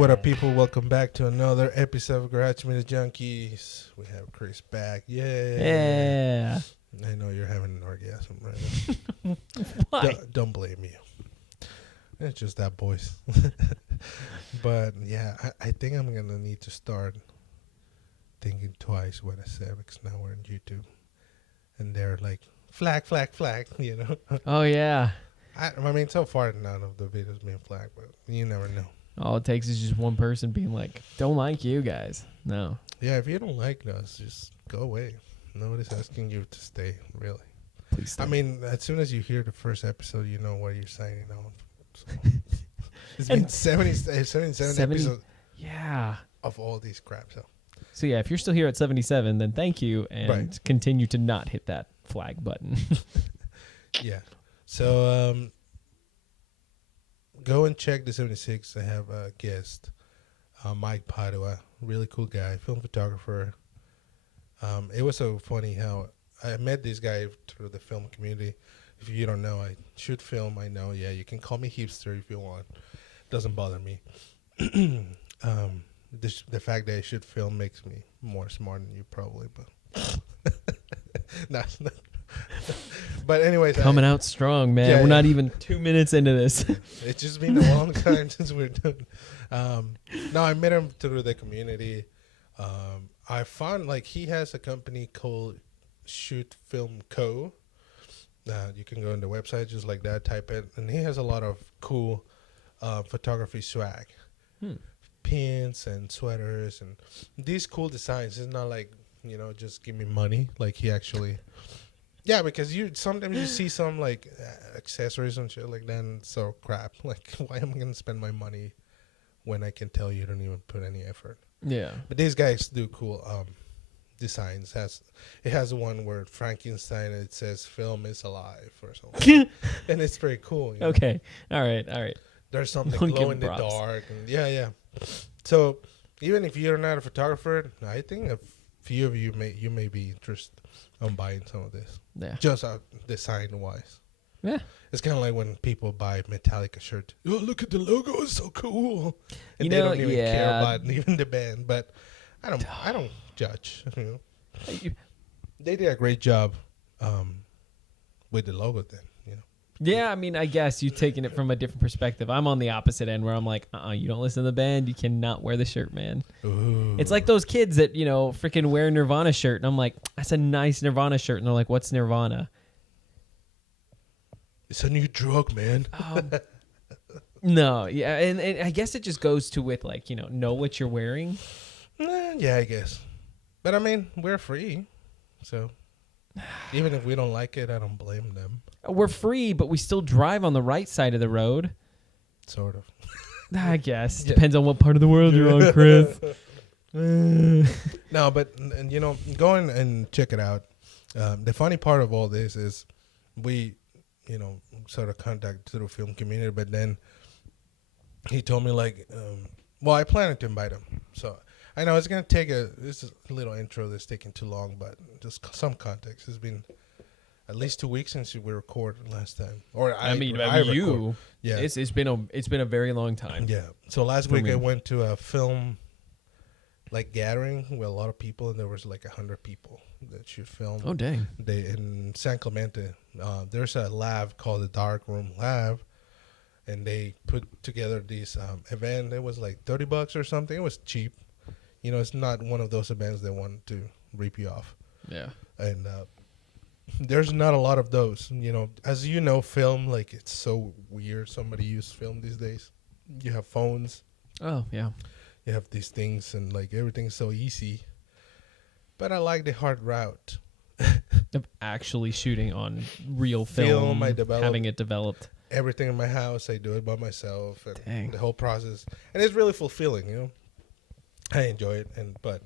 what up, people? Welcome back to another episode of GarageMediaJunkies. We have Chris back. Yeah. I know you're having an orgasm right now. Why? Don't blame you. It's just that voice. But yeah, I think I'm going to need to start thinking twice what I said because now we're on YouTube. And they're like, flag, you know? Oh, yeah. I mean, so far none of the videos being flagged, but you never know. All it takes is just one person being like, don't like you guys. No. Yeah, if you don't like us, just go away. Nobody's asking you to stay, really. Please stay. I mean, as soon as you hear the first episode, you know what you're signing on. So. It's been 77 episodes Yeah. of all these crap. So, yeah, if you're still here at 77, then thank you. And continue to not hit that flag button. Yeah. So, go and check the 76. I have a guest, Mike Padua, really cool guy, film photographer. It was so funny how I met this guy through the film community. If you don't know, I shoot film. I know. Yeah, you can call me hipster if you want. Doesn't bother me. The fact that I shoot film makes me more smart than you probably, but no. But anyways, Coming out strong, man. Yeah, We're not even 2 minutes into this. It's just been a long time since we're done. No, I met him through the community. I found like he has a company called Shoot Film Co. You can go on the website just like that, type it, and he has a lot of cool photography swag, pins and sweaters and these cool designs. It's not like just give me money. Like he actually. Yeah, because sometimes you see some like accessories and shit like that, and it's so crap. Like, why am I gonna spend my money when I can tell you don't even put any effort? Yeah. But these guys do cool designs. It has one where Frankenstein and it says "Film is alive" or something, and it's pretty cool. You know? Okay. All right. There's something Don't glow give in the props. dark, and yeah. So even if you're not a photographer, I think a few of you may be interested on buying some of this. Yeah. Just design wise. Yeah. It's kind of like when people buy Metallica shirt. Oh, look at the logo! It's so cool. And You they know, don't even yeah. care about even the band. But I don't judge. They did a great job with the logo. Then Yeah, I mean, I guess you've taken it from a different perspective. I'm on the opposite end where I'm like, you don't listen to the band, you cannot wear the shirt, man. Ooh. It's like those kids that, freaking wear a Nirvana shirt. And I'm like, that's a nice Nirvana shirt. And they're like, what's Nirvana? It's a new drug, man. No, yeah. And I guess it just goes to with like, know what you're wearing. Yeah, I guess. But I mean, we're free. So even if we don't like it, I don't blame them. We're free, but we still drive on the right side of the road. Sort of. I guess. Yeah. Depends on what part of the world you're on, Chris. No, but, go in and check it out. The funny part of all this is we, sort of contact through the film community, but then he told me, like, I planned to invite him. So I know it's going to take this is a little intro that's taking too long, but just some context. It's been at least 2 weeks since we recorded last time. Or I mean, you. Yeah. It's been a very long time. Yeah. So last week I went to a film gathering with a lot of people, and there was like 100 people that shoot film. Oh dang! In San Clemente, there's a lab called the Dark Room Lab, and they put together this event. It was like $30 or something. It was cheap. It's not one of those events that want to rip you off. Yeah. And there's not a lot of those. As you know, film, like, it's so weird. Somebody use film these days. You have phones. Oh yeah. You have these things, and like everything's so easy. But I like the hard route Of actually shooting on real film, having it developed. Everything in my house, I do it by myself, and Dang. the whole process, and it's really fulfilling. I enjoy it, but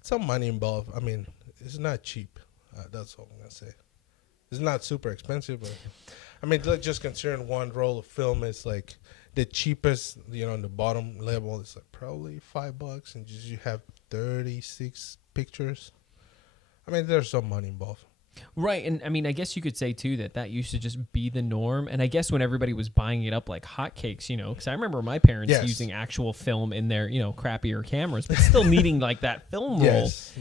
some money involved. I mean, it's not cheap. That's all I'm gonna say. It's not super expensive, but I mean, just considering one roll of film is like the cheapest. On the bottom level, it's like probably $5, and you have 36 pictures. I mean, there's some money involved. Right, and I mean, I guess you could say too that used to just be the norm. And I guess when everybody was buying it up like hotcakes, because I remember my parents using actual film in their crappier cameras, but still needing like that film roll. Yes.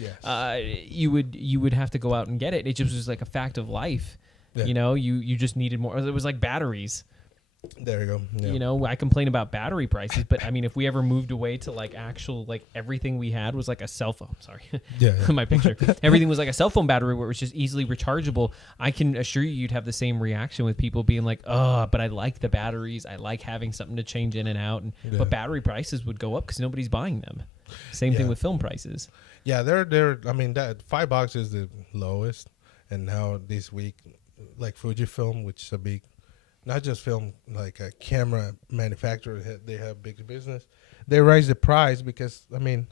You would have to go out and get it. It just was like a fact of life. Yeah. You just needed more. It was like batteries. There you go. Yeah. I complain about battery prices, but I mean, if we ever moved away to like actual, like everything we had was like a cell phone. Sorry, my picture. Everything was like a cell phone battery where it was just easily rechargeable. I can assure you'd have the same reaction with people being like, "Oh, but I like the batteries. I like having something to change in and out." But battery prices would go up because nobody's buying them. Same thing with film prices. Yeah, they're. I mean, that $5 is the lowest, and now this week, like Fujifilm, which is a big. Not just film, like a camera manufacturer, they have big business. They raise the price because, I mean,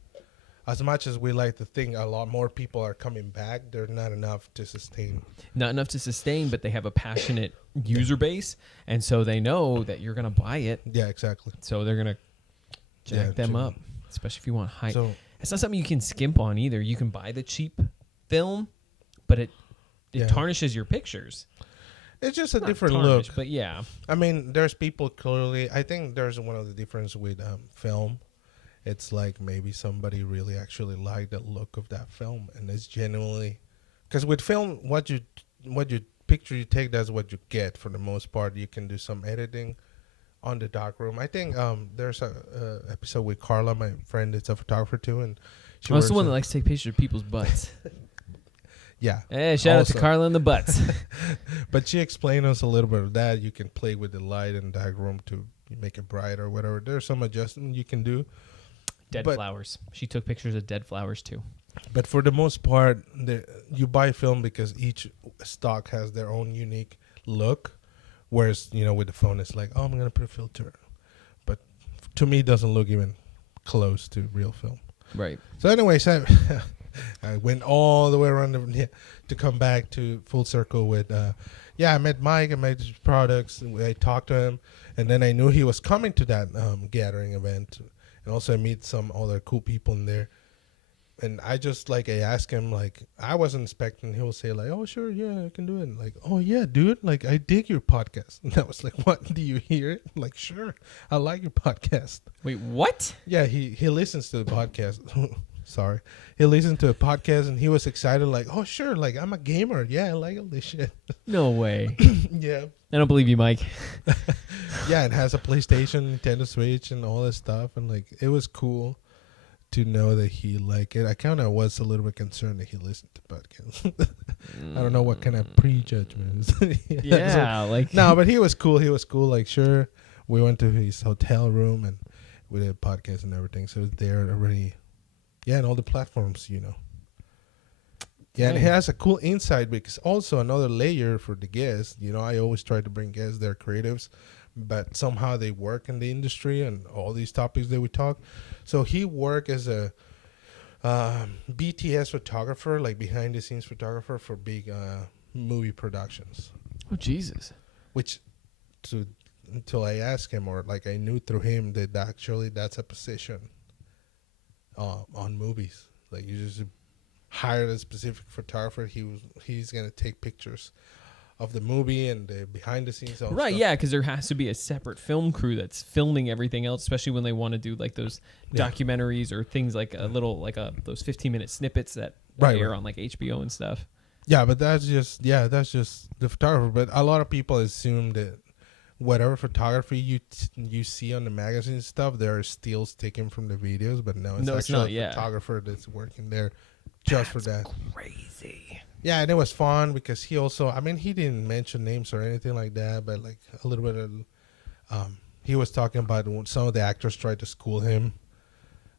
as much as we like to think a lot more people are coming back, they're not enough to sustain. Not enough to sustain, but they have a passionate user base, and so they know that you're going to buy it. Yeah, exactly. So they're going to jack them up, especially if you want high. So, it's not something you can skimp on either. You can buy the cheap film, but it tarnishes your pictures. It's just a different look. But yeah. I mean, there's people clearly. I think there's one of the difference with film. It's like maybe somebody really actually liked the look of that film, and it's genuinely. Because with film, what you picture you take, that's what you get for the most part. You can do some editing on the darkroom. I think there's a episode with Carla, my friend. It's a photographer too, and she was the one that likes to take pictures of people's butts. Yeah. Hey, shout out to Carla in the butts. But she explained us a little bit of that. You can play with the light in the dark room to make it bright or whatever. There's some adjustment you can do. Dead flowers. She took pictures of dead flowers too. But for the most part, you buy film because each stock has their own unique look. Whereas, with the phone, it's like, oh, I'm going to put a filter. But to me, it doesn't look even close to real film. Right. So anyways, I went all the way around to come back to full circle with, I met Mike, I met his products, I talked to him, and then I knew he was coming to that gathering event, and also I meet some other cool people in there, and I just, I asked him, I wasn't expecting he'll say, oh, sure, yeah, I can do it, and oh, yeah, dude, I dig your podcast, and I was like, what, do you hear it? Sure, I like your podcast. Wait, what? Yeah, he listens to the podcast. Sorry. He listened to a podcast and he was excited, oh, sure, I'm a gamer. Yeah, I like all this shit. No way. Yeah. I don't believe you, Mike. Yeah, it has a PlayStation, Nintendo Switch, and all that stuff. And, it was cool to know that he liked it. I kind of was a little bit concerned that he listened to podcasts. I don't know what kind of prejudgments. No, but he was cool. He was cool. Sure, we went to his hotel room and we did a podcast and everything. So it was there already. Yeah, and all the platforms, Yeah, and it has a cool insight because also another layer for the guests. I always try to bring guests, they're creatives, but somehow they work in the industry and all these topics that we talk. So he worked as a BTS photographer, behind the scenes photographer for big movie productions. Oh, Jesus. Which, until I asked him or I knew through him that actually that's a position. On movies, you just hired a specific photographer. He's gonna take pictures of the movie and the behind the scenes. Right, stuff. Yeah, because there has to be a separate film crew that's filming everything else, especially when they want to do those documentaries or things those 15-minute snippets that air on HBO and stuff. Yeah, but that's just the photographer. But a lot of people assume that whatever photography you see on the magazine and stuff, there are stills taken from the videos, but it's actually a photographer that's working there just for that. Crazy. Yeah, and it was fun because he also, he didn't mention names or anything like that, but a little bit of, he was talking about some of the actors tried to school him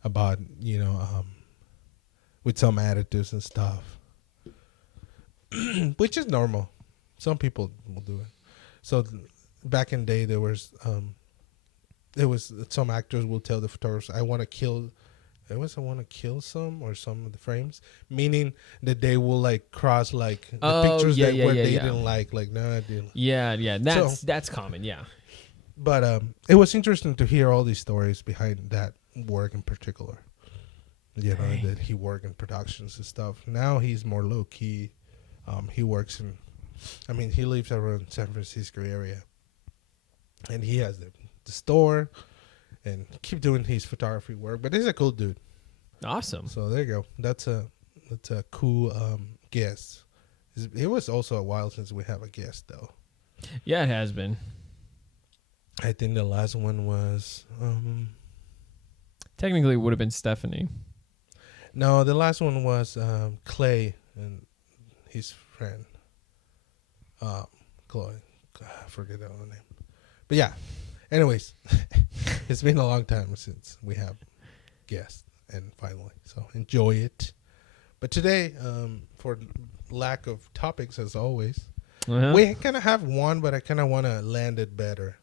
about, with some attitudes and stuff, which is normal. Some people will do it. So back in the day, there was some actors will tell the photographers, I want to kill some or some of the frames, meaning that they will cross the pictures they didn't like no, I didn't. Yeah, that's common, yeah. But it was interesting to hear all these stories behind that work in particular. That he worked in productions and stuff. Now he's more low key. He works in, he lives around San Francisco area, and he has the store, and keep doing his photography work. But he's a cool dude. Awesome. So there you go. That's a cool guest. It was also a while since we have a guest though. Yeah, it has been. I think the last one was technically it would have been Stephanie. No, the last one was Clay and his friend Chloe. I forget that other name. But yeah. Anyways, it's been a long time since we have guests, and finally, so enjoy it. But today, for lack of topics as always, we kind of have one, but I kind of want to land it better.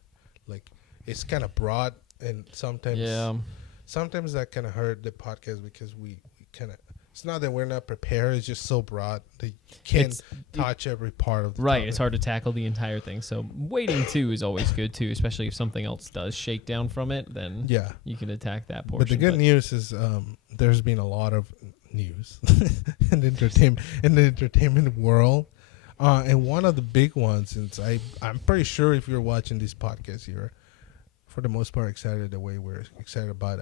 Like, it's kind of broad, and sometimes that kind of hurt the podcast because we kind of. It's not that we're not prepared. It's just so broad that you can't touch every part of the topic. It's hard to tackle the entire thing. So waiting too is always good too, especially if something else does shake down from it. Then you can attack that portion. But the good news is there's been a lot of news in the entertainment world, and one of the big ones. Since I'm pretty sure if you're watching this podcast, you're for the most part excited the way we're excited about.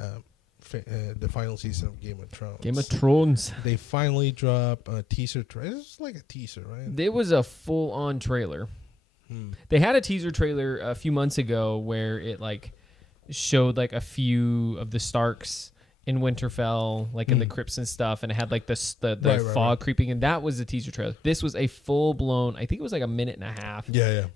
The final season of Game of Thrones. Game of Thrones. They finally dropped a teaser trailer. It's like a teaser, right? It was a full-on trailer. They had a teaser trailer a few months ago where it like showed like a few of the Starks in Winterfell, like in the crypts and stuff, and it had like the fog creeping in. That was the teaser trailer. This was a full-blown, I think it was like a minute and a half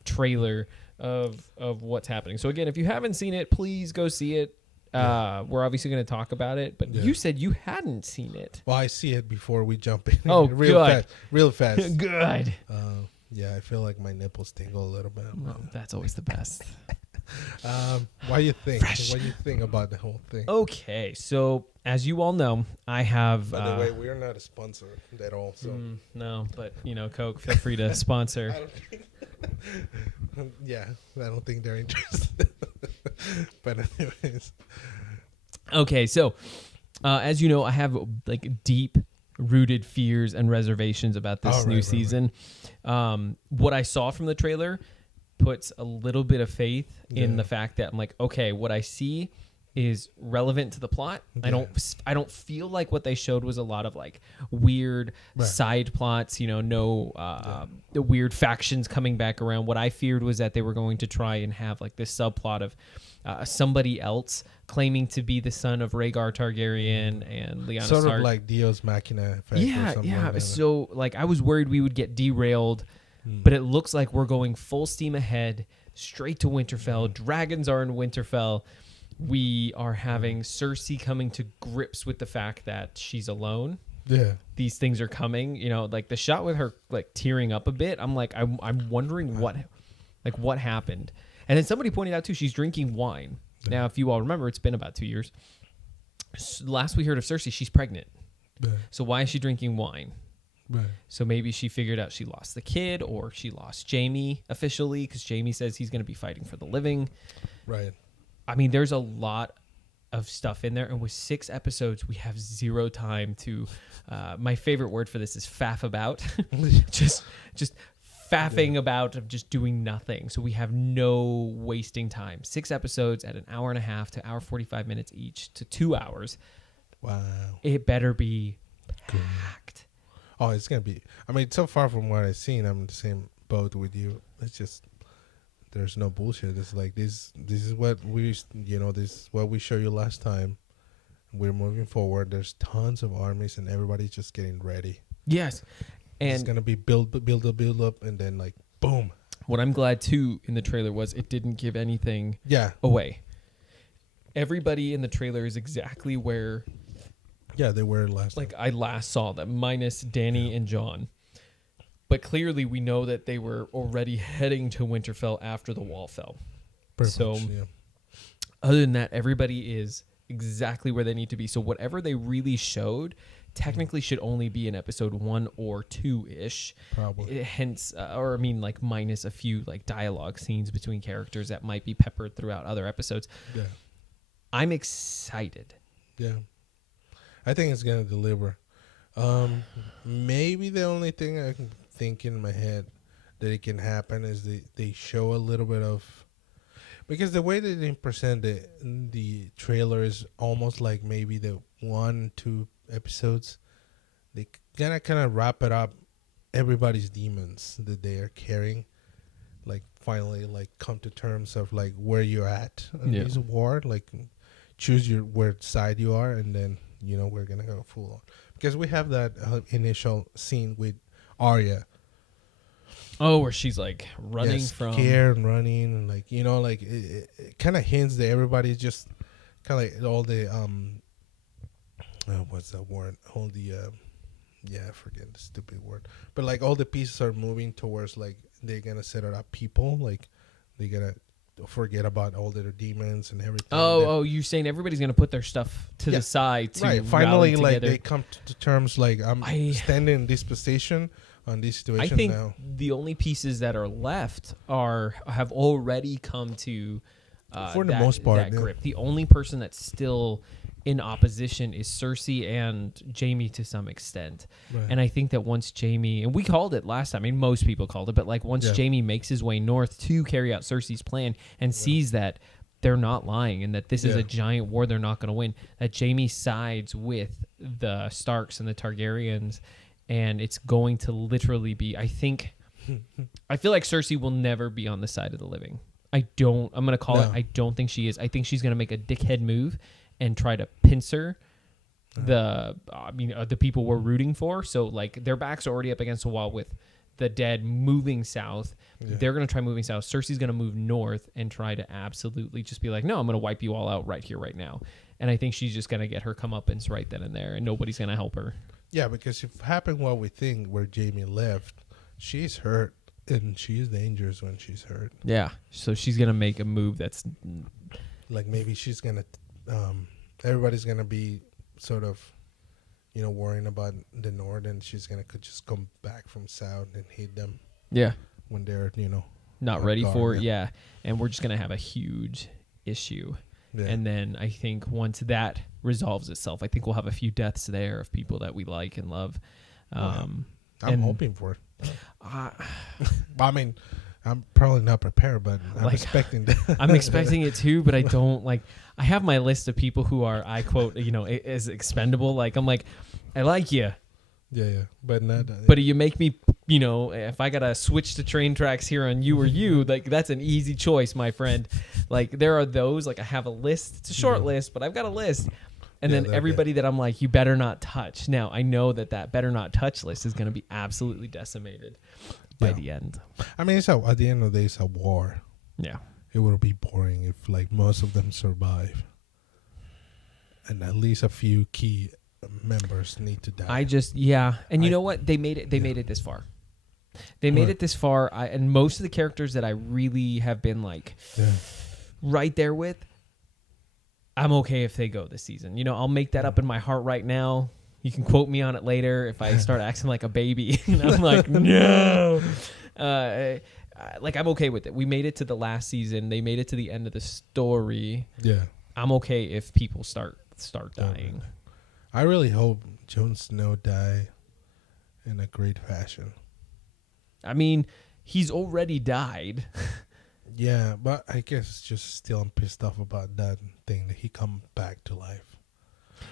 trailer of what's happening. So again, if you haven't seen it, please go see it. We're obviously going to talk about it, but you said you hadn't seen it. Well, I see it before we jump in. Oh, real fast. Good. I feel like my nipples tingle a little bit. Well, that's always the best. What do you think? Fresh. What do you think about the whole thing? Okay, so as you all know, I have. By the way, we're not a sponsor at all. So no, but Coke, feel free to sponsor. I don't think they're interested. But anyways. Okay, so as you know, I have like deep rooted fears and reservations about this new season. What I saw from the trailer puts a little bit of faith in the fact that I'm like, okay, what I see is relevant to the plot. I don't feel like what they showed was a lot of like weird side plots, the weird factions coming back around. What I feared was that they were going to try and have like this subplot of somebody else claiming to be the son of Rhaegar Targaryen and Lyanna Stark. Sort of like Deus Machina effect or something like that. So like I was worried we would get derailed, but it looks like we're going full steam ahead, straight to Winterfell. Dragons are in Winterfell. We are having Cersei coming to grips with the fact that she's alone. Yeah. These things are coming, like the shot with her like tearing up a bit. I'm like, I'm wondering what happened. And then somebody pointed out too, she's drinking wine. Yeah. Now, if you all remember, it's been about 2 years. Last we heard of Cersei, she's pregnant. Yeah. So why is she drinking wine? Right. So maybe she figured out she lost the kid, or she lost Jaime officially because Jaime says he's going to be fighting for the living. Right. I mean, there's a lot of stuff in there, and with 6 episodes, we have zero time to. My favorite word for this is faff about, just faffing about of just doing nothing. So we have no wasting time. 6 episodes at an hour and a half to hour 45 minutes each to 2 hours. Wow! It better be packed. Oh, it's gonna be. I mean, so far from what I've seen, I'm in the same boat with you. It's just. There's no bullshit. It's like this is what this is what we showed you last time. We're moving forward. There's tons of armies and everybody's just getting ready. Yes. And it's going to be build up and then like boom. What I'm glad too in the trailer was it didn't give anything away. Everybody in the trailer is exactly where they were last time. I last saw them minus Dany and Jon. But clearly, we know that they were already heading to Winterfell after the wall fell. Other than that, everybody is exactly where they need to be. So whatever they really showed technically should only be in episode 1 or 2-ish. Probably. Hence, like minus a few like dialogue scenes between characters that might be peppered throughout other episodes. Yeah. I'm excited. Yeah. I think it's going to deliver. Maybe the only thing I can think in my head that it can happen is they show a little bit of, because the way that they present the trailer is almost like maybe the 1-2 episodes. They kind of wrap it up, everybody's demons that they are carrying, like finally like come to terms of like where you're at in this war, like choose where side you are, and then we're gonna go full on, because we have that initial scene with Arya. Oh, where she's like running from scared and running, and like like it kind of hints that everybody's just kind of like all the what's that word? All the I forget the stupid word, but like all the pieces are moving towards like they're gonna set it up people, like they're gonna forget about all their demons and everything. Oh, you're saying everybody's gonna put their stuff to the side to right. Finally, like together. they come to terms like I'm standing in this position on this situation. I think now the only pieces that are left have already come to for the most part that grip. The only person that's still in opposition is Cersei and Jaime to some extent. Right. And I think that once Jaime, and we called it last time, I mean, most people called it, but like once Jaime makes his way north to carry out Cersei's plan and sees that they're not lying and that this is a giant war they're not going to win, that Jaime sides with the Starks and the Targaryens, and it's going to literally be, I feel like Cersei will never be on the side of the living. I'm going to call it, I don't think she is. I think she's going to make a dickhead move and try to pincer the people we're rooting for. So like their backs are already up against a wall with the dead moving south. They're going to try moving south. Cersei's going to move north and try to absolutely just be like, no, I'm going to wipe you all out right here, right now. And I think she's just going to get her comeuppance right then and there, and nobody's going to help her. Yeah, because if it happened what we think, where Jaime left, she's hurt, and she's dangerous when she's hurt. Yeah, so she's going to make a move that's... Like maybe she's going to... everybody's going to be sort of, worrying about the north, and she's going to just come back from south and hit them. Yeah. When they're, not ready for it. Yeah. And we're just going to have a huge issue. Yeah. And then I think once that resolves itself, I think we'll have a few deaths there of people that we like and love. I'm hoping for it. I mean, I'm probably not prepared, but I'm expecting that. I'm expecting it too, but I don't like... I have my list of people who are, I quote, as expendable. Like, I'm like, I like you. Yeah. But not... but you make me, if I got to switch to train tracks here on you or you, like, that's an easy choice, my friend. Like, there are those, like, I have a list. It's a short list, but I've got a list. And then everybody that I'm like, you better not touch. Now, I know that better not touch list is going to be absolutely decimated by the end. I mean, at the end of the day, it's a war. Yeah. It would be boring if like most of them survive, and at least a few key members need to die. And you know what? They made it. They made it this far. They made it this far, and most of the characters that I really have been like right there with, I'm okay if they go this season. I'll make that up in my heart right now. You can quote me on it later if I start acting like a baby. And I'm like, no. Like, I'm okay with it. We made it to the last season. They made it to the end of the story. Yeah. I'm okay if people start dying. I really hope Jon Snow die in a great fashion. I mean, he's already died. Yeah, but I guess just still I'm pissed off about that thing that he come back to life.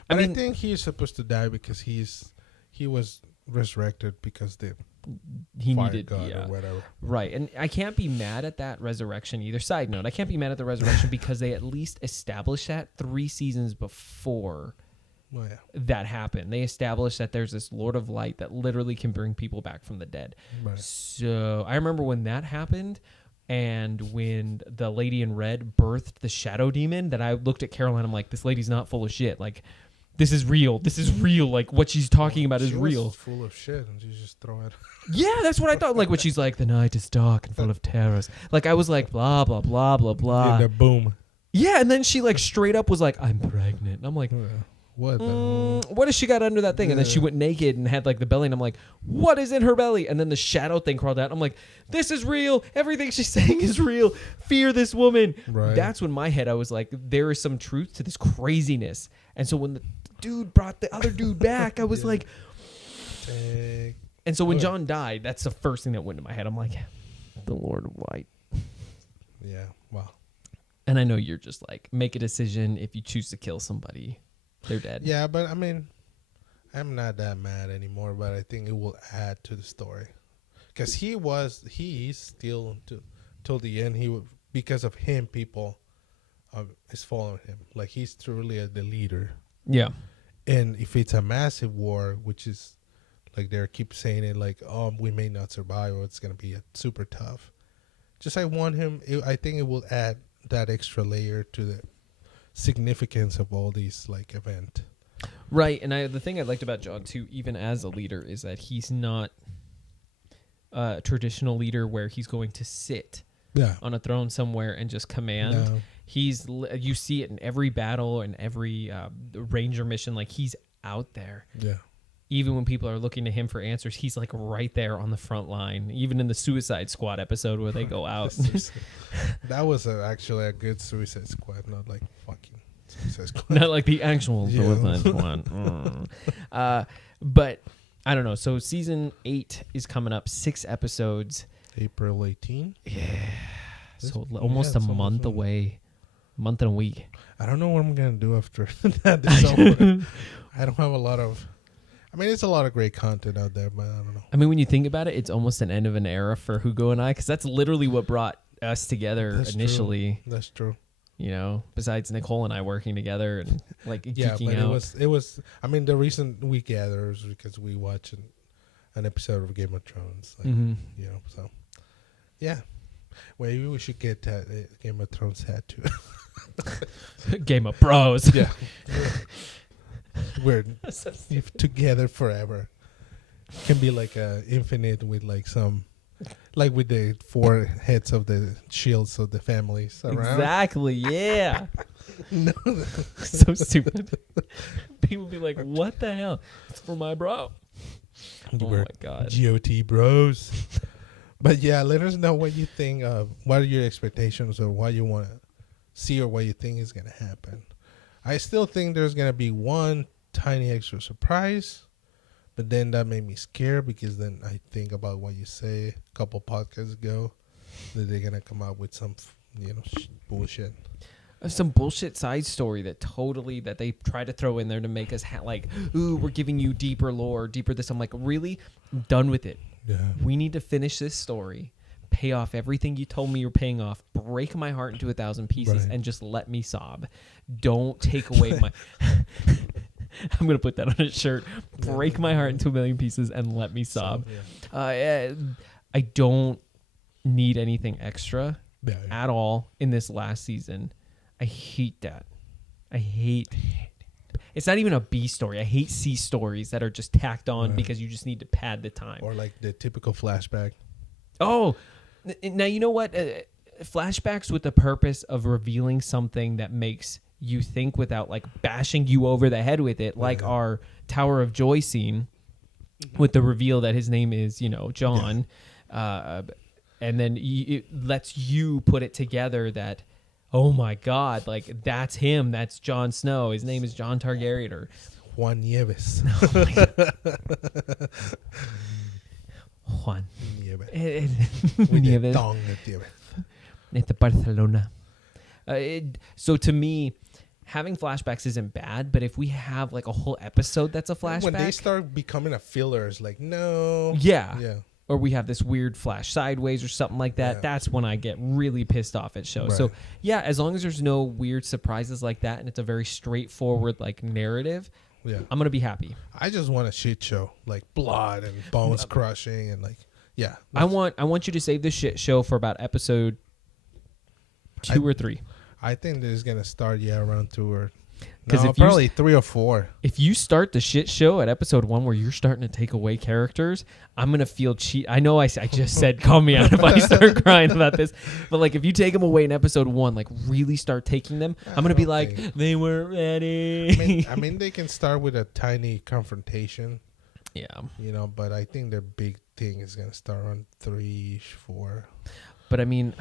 But I think he's supposed to die because he was resurrected because he needed God or whatever. Right. And I can't be mad at that resurrection either. Side note, I can't be mad at the resurrection because they at least established that 3 seasons before that happened. They established that there's this Lord of Light that literally can bring people back from the dead. Right. So I remember when that happened, and when the lady in red birthed the shadow demon, that I looked at Caroline, I'm like, this lady's not full of shit. Like, this is real. This is real. Like, what she's talking about is real. She's full of shit, and she just throw it. Yeah, that's what I thought. Like, when she's like, the night is dark and full of terrors. Like, I was like, blah, blah, blah, blah, blah. Yeah, boom. Yeah, and then she, like, straight up was like, I'm pregnant. And I'm like, what has she got under that thing? And then she went naked and had, like, the belly. And I'm like, what is in her belly? And then the shadow thing crawled out. I'm like, this is real. Everything she's saying is real. Fear this woman. Right. That's when my head, I was like, there is some truth to this craziness. And so when the dude brought the other dude back, I was like, And so when John died, that's the first thing that went in my head. I'm like, the Lord of Light. Yeah, wow. And I know you're just like, make a decision. If you choose to kill somebody, they're dead. Yeah, but I mean, I'm not that mad anymore, but I think it will add to the story. Because he's still, till the end, because of him, people is following him. Like, he's truly the leader. Yeah. And if it's a massive war, which is, like, they keep saying it, like, oh, we may not survive, or it's going to be super tough. Just I want him, I think it will add that extra layer to the significance of all these, like, event. Right. And the thing I liked about John, too, even as a leader, is that he's not a traditional leader where he's going to sit on a throne somewhere and just command. No. You see it in every battle and every ranger mission. Like, he's out there. Yeah. Even when people are looking to him for answers, he's like right there on the front line. Even in the Suicide Squad episode where they go out. That was actually a good Suicide Squad, not like fucking Suicide Squad. Not like the actual Suicide Squad. But I don't know. So season 8 is coming up. 6 episodes. April 18th? Yeah. So almost a month away. Month and a week. I don't know what I'm going to do after that. I don't have a lot of... I mean, it's a lot of great content out there, but I don't know. I mean, when you think about it, it's almost an end of an era for Hugo and I, because that's literally what brought us together initially. True. That's true. You know, besides Nicole and I working together and like geeking out. It was. I mean, the reason we gathered is because we watched an episode of Game of Thrones. Like, you know, so yeah. Well, maybe we should get that Game of Thrones hat too. Game of Bros. Yeah. We're together forever. Can be like infinite with like some, like with the 4 heads of the shields of the families around. Exactly. Yeah. No, so stupid. People be like, "What the hell?" It's for my bro. Oh my god. GOT bros. But yeah, let us know what you think of. What are your expectations, or what you want to see, or what you think is going to happen. I still think there's going to be one tiny extra surprise, but then that made me scared because then I think about what you say a couple podcasts ago, that they're going to come out with some, bullshit. Some bullshit side story that they try to throw in there to make us like, ooh, we're giving you deeper lore, deeper this. I'm like, really? I'm done with it. Yeah. We need to finish this story. Pay off everything you told me you're paying off, break my heart into 1,000 pieces, and just let me sob. Don't take away my... I'm going to put that on a shirt. Break my heart into 1,000,000 pieces and let me sob. I don't need anything extra at all in this last season. I hate that. I hate... It's not even a B story. I hate C stories that are just tacked on because you just need to pad the time. Or like the typical flashback. Oh, now you know what? Flashbacks with the purpose of revealing something that makes you think without like bashing you over the head with it, like our Tower of Joy scene with the reveal that his name is, John. Yeah. And then it lets you put it together that, oh my God, like that's him. That's Jon Snow. His name is Jon Targaryen or Juan Nieves. Juan. Nieves. At Barcelona. So to me, having flashbacks isn't bad, but if we have like a whole episode that's a flashback. When they start becoming a filler, it's like, no. Yeah. Or we have this weird flash sideways or something like that. Yeah. That's when I get really pissed off at shows. Right. So yeah, as long as there's no weird surprises like that and it's a very straightforward like narrative, I'm going to be happy. I just want a shit show, like blood and bones crushing and like, yeah. I want you to save this shit show for about episode 2 or 3. I think this is going to start, around 2 or... No, probably 3 or 4. If you start the shit show at episode 1 where you're starting to take away characters, I'm going to feel cheat. I know I just said call me out if I start crying about this. But like if you take them away in episode 1, like really start taking them, I'm going to be like, they weren't ready. I mean, they can start with a tiny confrontation. Yeah. But I think their big thing is going to start on 3, 4. But I mean,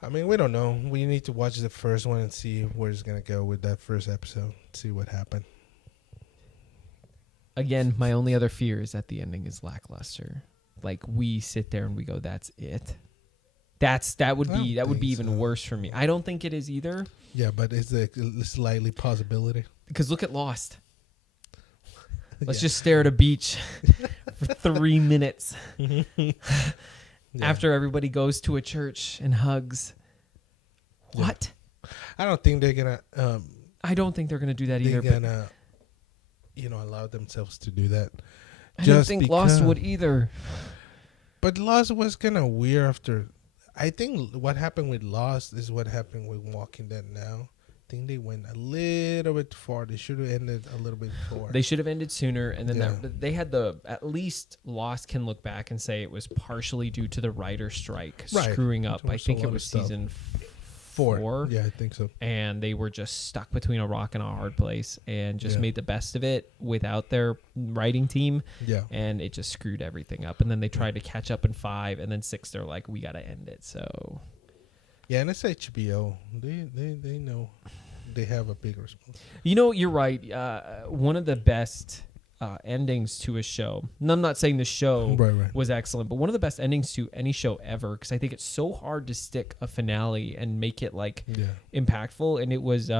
we don't know. We need to watch the first one and see where it's going to go with that first episode. See what happened. Again, my only other fear is that the ending is lackluster. Like we sit there and we go, "That's it." That would be even worse for me. I don't think it is either. Yeah, but it's a slightly possibility. Because look at Lost. Let's just stare at a beach for 3 minutes after everybody goes to a church and hugs. What? I don't think they're gonna. I don't think they're gonna do that either. They're gonna, allow themselves to do that. I don't think Lost would either. But Lost was kind of weird after. I think what happened with Lost is what happened with Walking Dead now. I think they went a little bit far. They should have ended a little bit before. They should have ended sooner, and then they had at least Lost can look back and say it was partially due to the writer strike screwing up. I think it was season 4. Yeah, I think so. And they were just stuck between a rock and a hard place and just made the best of it without their writing team. Yeah. And it just screwed everything up. And then they tried to catch up in 5, and then 6 they're like, we got to end it. So yeah, and it's HBO. They know they have a big responsibility. You're right. One of the best endings to a show. And I'm not saying the show was excellent, but one of the best endings to any show ever, because I think it's so hard to stick a finale and make it impactful. And it was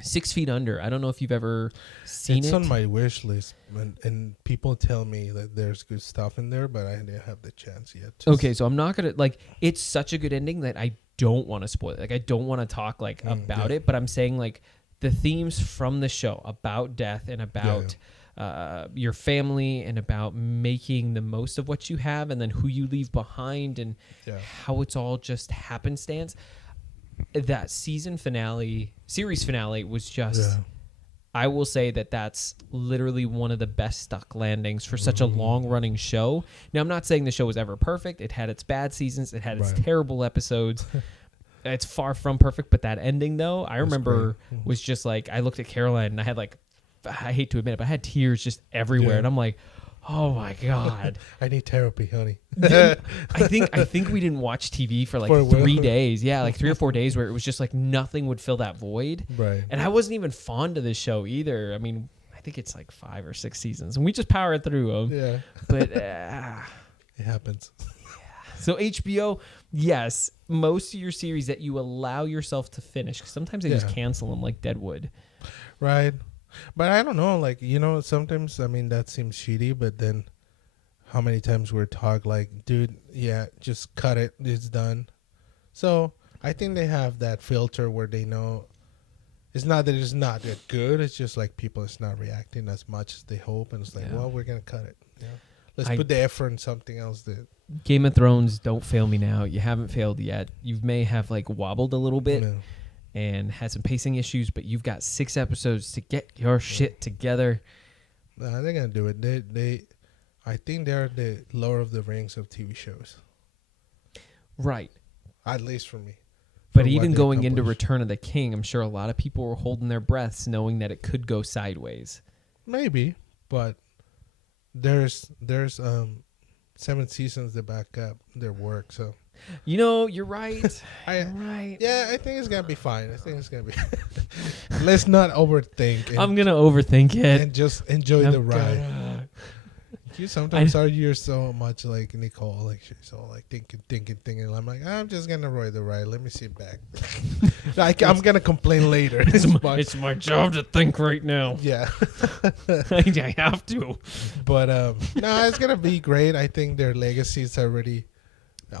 6 Feet Under. I don't know if you've ever seen it. It's on my wish list, and people tell me that there's good stuff in there, but I didn't have the chance yet. Okay, so I'm not gonna it's such a good ending that I don't want to spoil it. I don't want to talk about it, but I'm saying the themes from the show about death and about your family and about making the most of what you have and then who you leave behind and how it's all just happenstance. That series finale was just, I will say that's literally one of the best stuck landings for such a long running show. Now, I'm not saying the show was ever perfect. It had its bad seasons. It had its terrible episodes. It's far from perfect, but that ending though, I remember was just I looked at Caroline and I had I hate to admit it, but I had tears just everywhere, and I'm like, oh my God, I need therapy, honey. I think we didn't watch TV for 3 days, 3 or 4 days, where it was just nothing would fill that void, right? And I wasn't even fond of this show either. I mean, I think it's 5 or 6 seasons, and we just powered through them. Yeah, but it happens. So HBO, yes, most of your series that you allow yourself to finish, because sometimes they just cancel them like Deadwood. Right. But I don't know, sometimes, that seems shitty, but then how many times we're talk dude, just cut it, it's done. So I think they have that filter where they know it's not that it's not that good, it's just people is not reacting as much as they hope, and it's well, we're going to cut it. Yeah. Let's put the effort in something else that... Game of Thrones, don't fail me now. You haven't failed yet. You may have wobbled a little bit and had some pacing issues, but you've got 6 episodes to get your shit together. They're gonna do it. I think they're the Lord of the Rings of TV shows. Right. At least for me. But even going into Return of the King, I'm sure a lot of people were holding their breaths knowing that it could go sideways. Maybe, but there's 7 seasons to back up their work, so you're right. You're right. Yeah, I think it's gonna be fine. I think it's gonna be. Let's not overthink. I'm gonna overthink it and just enjoy the ride. You sometimes argue so much like Nicole, she's all thinking. I'm like, I'm just gonna ride the ride. Let me sit back. I'm gonna complain later. It's my job to think right now. Yeah, I have to. But no, it's gonna be great. I think their legacy is already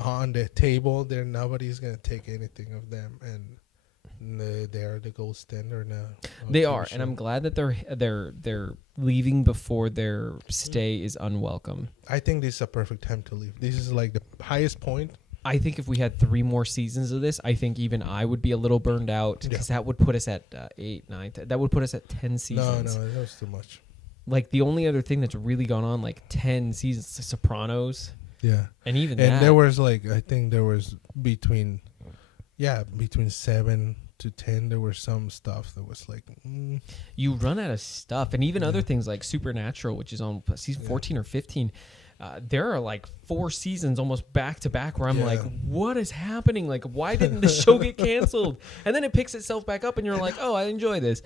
on the table. Nobody's gonna take anything of them, and they are the gold standard now. They are, and I'm glad that they're leaving before their stay is unwelcome. I think this is a perfect time to leave. This is the highest point. I think if we had 3 more seasons of this, I think even I would be a little burned out, because that would put us at 8, 9. That would put us at 10 seasons. No, that was too much. The only other thing that's really gone on 10 seasons, The Sopranos. Yeah, and even and there was I think there was between 7 to 10, there was some stuff that was you run out of stuff, and even other things like Supernatural, which is on season 14 or 15. There are 4 seasons almost back to back where I'm what is happening? Why didn't the show get canceled? And then it picks itself back up, and you're oh, I enjoy this.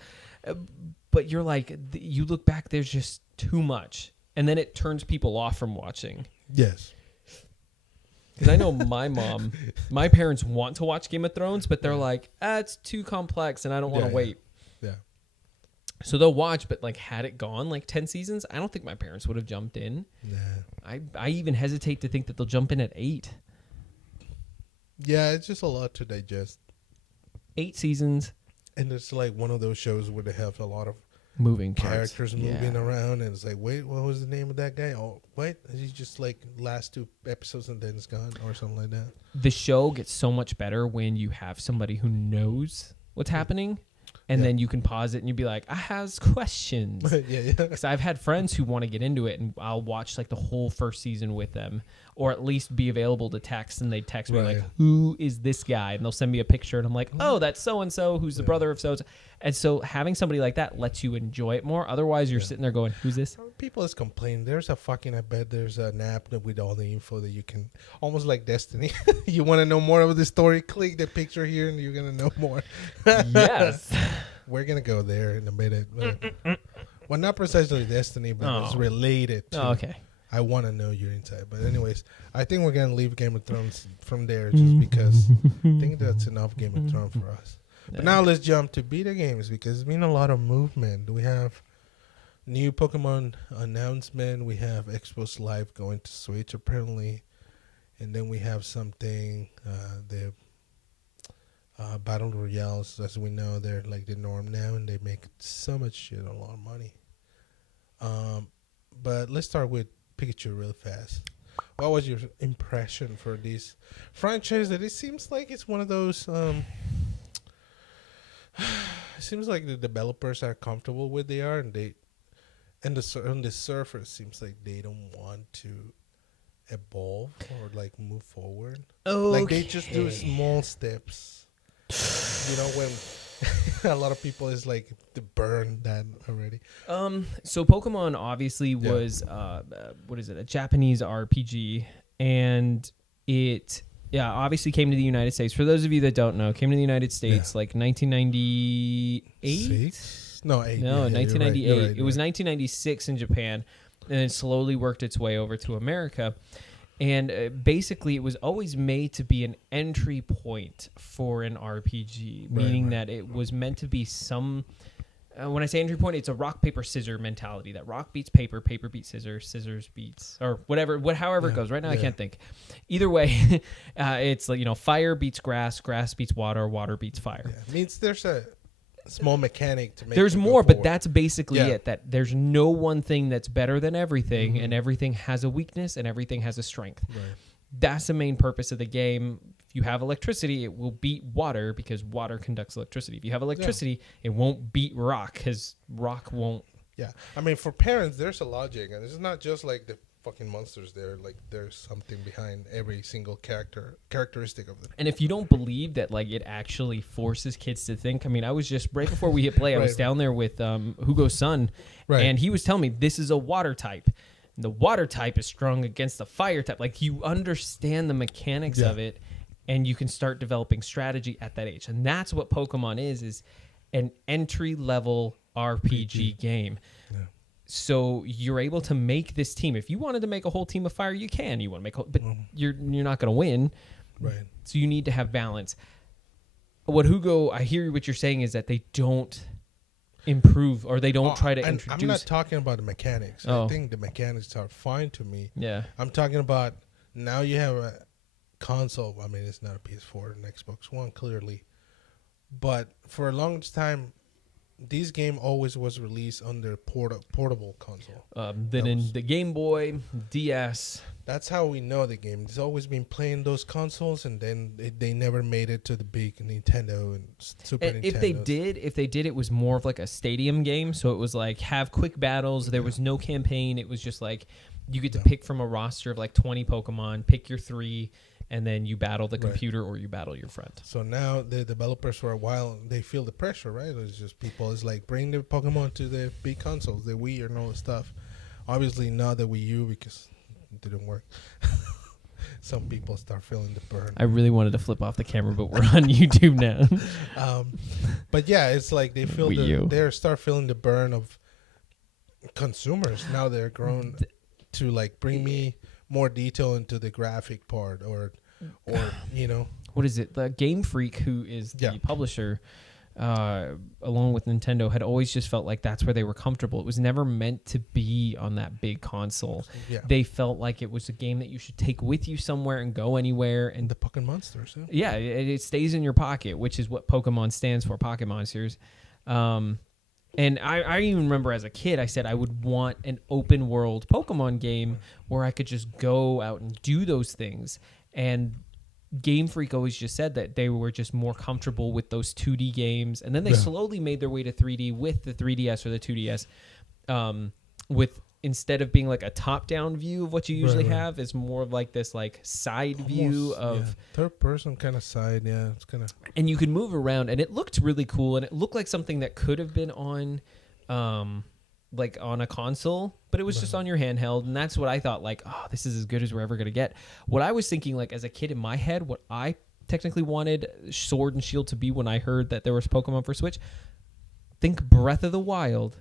but you're like, you look back, there's just too much. And then it turns people off from watching. Yes. Because I know my parents want to watch Game of Thrones, but they're like, it's too complex and I don't want to wait. Yeah. So they'll watch, but like had it gone like 10 seasons, I don't think my parents would have jumped in. Nah. I even hesitate to think that they'll jump in at 8. Yeah, it's just a lot to digest. 8 seasons. And it's like one of those shows where they have a lot of moving characters moving around, and it's like, wait, what was the name of that guy? Oh, wait, he's just like last 2 episodes and then it's gone or something like that. The show gets so much better when you have somebody who knows what's happening, and then you can pause it and you'd be like, I has questions. Yeah. Because I've had friends who want to get into it, and I'll watch like the whole first season with them, or at least be available to text, and they text me like, who is this guy? And they'll send me a picture, and I'm like, oh, that's so-and-so, who's the brother of so-and-so. And so having somebody like that lets you enjoy it more. Otherwise, you're sitting there going, who's this? People is complaining. I bet there's an app with all the info that you can, almost like Destiny. You want to know more of the story? Click the picture here and you're going to know more. Yes. We're going to go there in a minute. Well, not precisely Destiny, but it's related to. Oh, okay. I want to know your insight. But anyways, I think we're going to leave Game of Thrones from there just because I think that's enough Game of Thrones for us. But now let's jump to beta games because there's been a lot of movement. We have new Pokemon announcement. We have Xbox Live going to Switch apparently. And then we have something, the Battle Royales, as we know, they're like the norm now and they make so much shit, a lot of money. But let's start with Pikachu real fast. What was your impression for this franchise that it seems like it's one of those... it seems like the developers are comfortable with they are, and they, and on the surface seems like they don't want to evolve or like move forward. Oh, like they just do small steps. You know, when a lot of people is like to burn that already. So Pokemon obviously was what is it? A Japanese RPG, and it. Yeah, obviously came to the United States. For those of you that don't know, came to the United States like 1998. No, 8. No, 1998. You're right, it was 1996 in Japan, and then slowly worked its way over to America. And basically, it was always made to be an entry point for an RPG, meaning that it was meant to be some... when I say entry point, it's a rock, paper, scissor mentality. That rock beats paper, paper beats scissors, scissors beats... Or whatever, however it goes. Right now, I can't think. Either way, it's like, fire beats grass, grass beats water, water beats fire. Yeah. It means there's a small mechanic to make There's more, but that's basically it. That there's no one thing that's better than everything, and everything has a weakness, and everything has a strength. Right. That's the main purpose of the game. If you have electricity, it will beat water because water conducts electricity. If you have electricity, it won't beat rock because rock won't. Yeah. I mean, for parents, there's a logic. And it's not just like the fucking monsters there. Like, there's something behind every single characteristic of them. And if you don't believe that, like, it actually forces kids to think. I mean, I was just, right before we hit play, I was down there with Hugo's son. And he was telling me, this is a water type. And the water type is strong against the fire type. Like, you understand the mechanics of it. And you can start developing strategy at that age. And that's what Pokemon is an entry-level RPG game. Yeah. So you're able to make this team. If you wanted to make a whole team of fire, you can. You want to make, but you're not going to win. Right. So you need to have balance. What Hugo, I hear what you're saying is that they don't improve or they don't try to introduce. I'm not talking about the mechanics. I think the mechanics are fine to me. Yeah. I'm talking about now you have a console. I mean, it's not a PS4 and Xbox One clearly, but for a long time this game always was released on their portable console. Then in the Game Boy, DS. That's how we know the game. It's always been playing those consoles, and then they never made it to the big Nintendo and Super Nintendo. If they did, it was more of like a stadium game. So it was like have quick battles. There was no campaign. It was just like you get to pick from a roster of like 20 Pokemon, pick your 3. And then you battle the computer or you battle your friend. So now the developers for a while, they feel the pressure, right? It's just people, it's like bring the Pokemon to the big consoles, the Wii and all the stuff. Obviously not the Wii U because it didn't work. some people start feeling the burn. I really wanted to flip off the camera, but we're on YouTube now. But yeah, it's like they feel they start feeling the burn of consumers. Now they're grown to like bring me more detail into the graphic part, or you know, what is it? The Game Freak, who is the publisher, along with Nintendo, had always just felt like that's where they were comfortable. It was never meant to be on that big console. Yeah. They felt like it was a game that you should take with you somewhere and go anywhere. And the Pokémon Monsters. Yeah, it stays in your pocket, which is what Pokemon stands for, Pocket Monsters. And I even remember as a kid, I said I would want an open world Pokemon game where I could just go out and do those things. And Game Freak always just said that they were just more comfortable with those 2D games. And then they slowly made their way to 3D with the 3DS or the 2DS. With instead of being like a top-down view of what you usually have, is more of like this like side view of third person kind of side. Yeah, it's kind of. And you could move around, and it looked really cool, and it looked like something that could have been on, like on a console, but it was just on your handheld, and that's what I thought. Like, oh, this is as good as we're ever gonna get. What I was thinking, like as a kid in my head, what I technically wanted Sword and Shield to be when I heard that there was Pokemon for Switch. Think Breath of the Wild,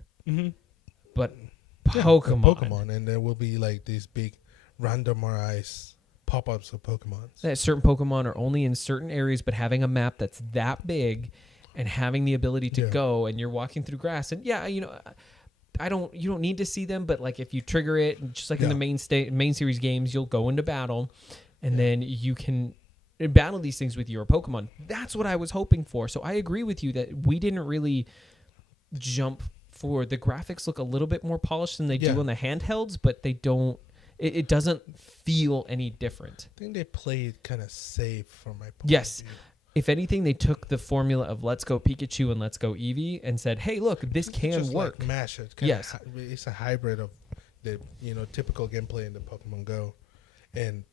but Pokemon, and there will be like these big randomized pop-ups of Pokemon. That certain Pokemon are only in certain areas, but having a map that's that big and having the ability to go, and you're walking through grass, and you know, you don't need to see them, but like if you trigger it, just like in the main series games, you'll go into battle, and then you can battle these things with your Pokemon. That's what I was hoping for. So I agree with you that we didn't really jump forward. The graphics look a little bit more polished than they do on the handhelds, but they don't. It doesn't feel any different. I think they played kind of safe from my point Yes. of view. If anything, they took the formula of Let's Go Pikachu and Let's Go Eevee and said, "Hey, look, this can just work." Like mash it. Yes, it's a hybrid of the typical gameplay in the Pokemon Go, and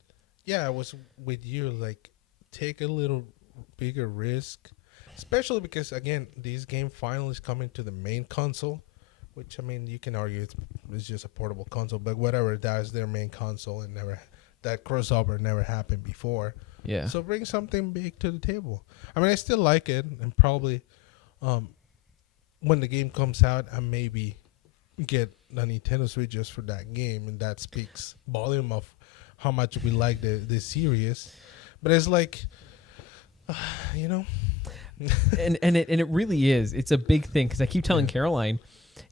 I was with you. Like, take a little bigger risk, especially because again, this game finally is coming to the main console, which I mean, you can argue it's just a portable console, but whatever, that's their main console, and that crossover never happened before. Yeah. So bring something big to the table. I mean, I still like it, and probably when the game comes out, I maybe get a Nintendo Switch just for that game, and that speaks volume of how much we like the series. But it's like, and it really is. It's a big thing because I keep telling Caroline,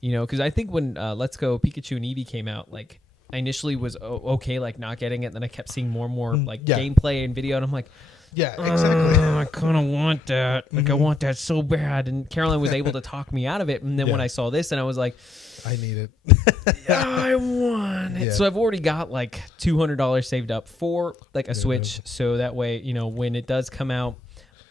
because I think when Let's Go Pikachu and Eevee came out, like I initially was okay, like not getting it. Then I kept seeing more and more like gameplay and video, and I'm like, yeah, exactly. I kind of want that. Like I want that so bad. And Caroline was able to talk me out of it. And then when I saw this, and I was like, I need it. I want it. Yeah. So I've already got like $200 saved up for like a Switch. So that way, when it does come out,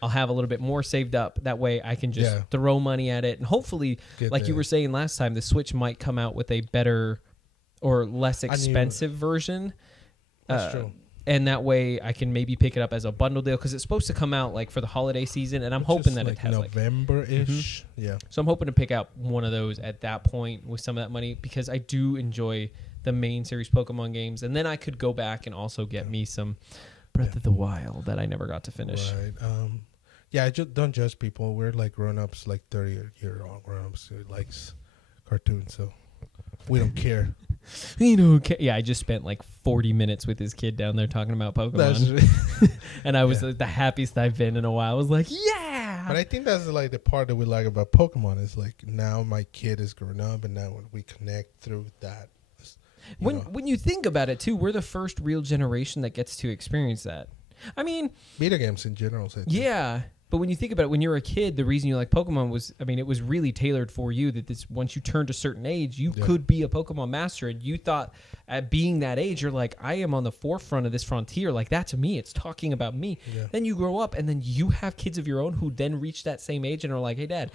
I'll have a little bit more saved up. That way I can just throw money at it. And hopefully, you were saying last time, the Switch might come out with a better or less expensive version. That's true. And that way I can maybe pick it up as a bundle deal because it's supposed to come out like for the holiday season, and I'm hoping that it has November-ish. Yeah. So I'm hoping to pick out one of those at that point with some of that money because I do enjoy the main series Pokemon games, and then I could go back and also get me some Breath of the Wild that I never got to finish. Right. I just don't judge people. We're like grown-ups, like 30-year-old grown-ups who likes cartoons, so we don't care. I just spent like 40 minutes with his kid down there talking about Pokemon. And I was the happiest I've been in a while. I was like, yeah. But I think that's like the part that we like about Pokemon is like now my kid is grown up, and now we connect through that. When you think about it too, we're the first real generation that gets to experience that. I mean, video games in general. Yeah. But when you think about it, when you were a kid, the reason you like Pokemon was, it was really tailored for you that this, once you turned a certain age, you could be a Pokemon master. And you thought at being that age, you're like, I am on the forefront of this frontier. Like, that's me. It's talking about me. Yeah. Then you grow up and then you have kids of your own who then reach that same age and are like, hey, Dad,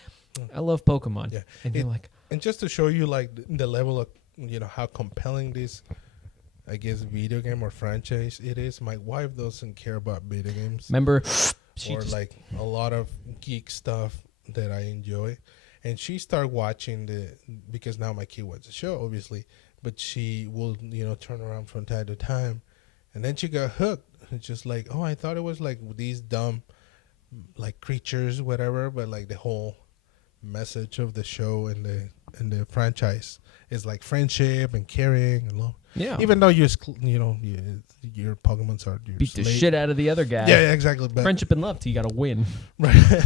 I love Pokemon. Yeah. And you're like. And just to show you like the level of, how compelling this, I guess, video game or franchise it is. My wife doesn't care about video games. Remember? Or like a lot of geek stuff that I enjoy, and she started watching because now my kid watches the show obviously, but she will turn around from time to time, and then she got hooked. It's just like, oh, I thought it was like these dumb like creatures, whatever, but like the whole message of the show and the franchise is like friendship and caring and love. Yeah. Even though your Pokemons are your beat the shit out of the other guy. Yeah, exactly. But friendship and love, till you got to win. Right.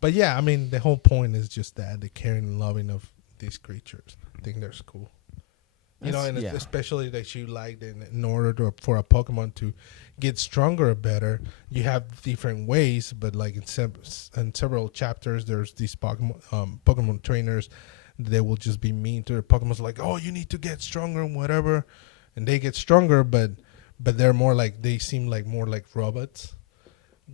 But yeah, I mean, the whole point is just that the caring and loving of these creatures. I think that's cool. You know, and especially that you liked in order for a Pokemon to get stronger or better, you have different ways. But like in several chapters, there's these Pokemon trainers. They will just be mean to their Pokemon, like, oh, you need to get stronger and whatever. And they get stronger, but they're more like, they seem like more like robots.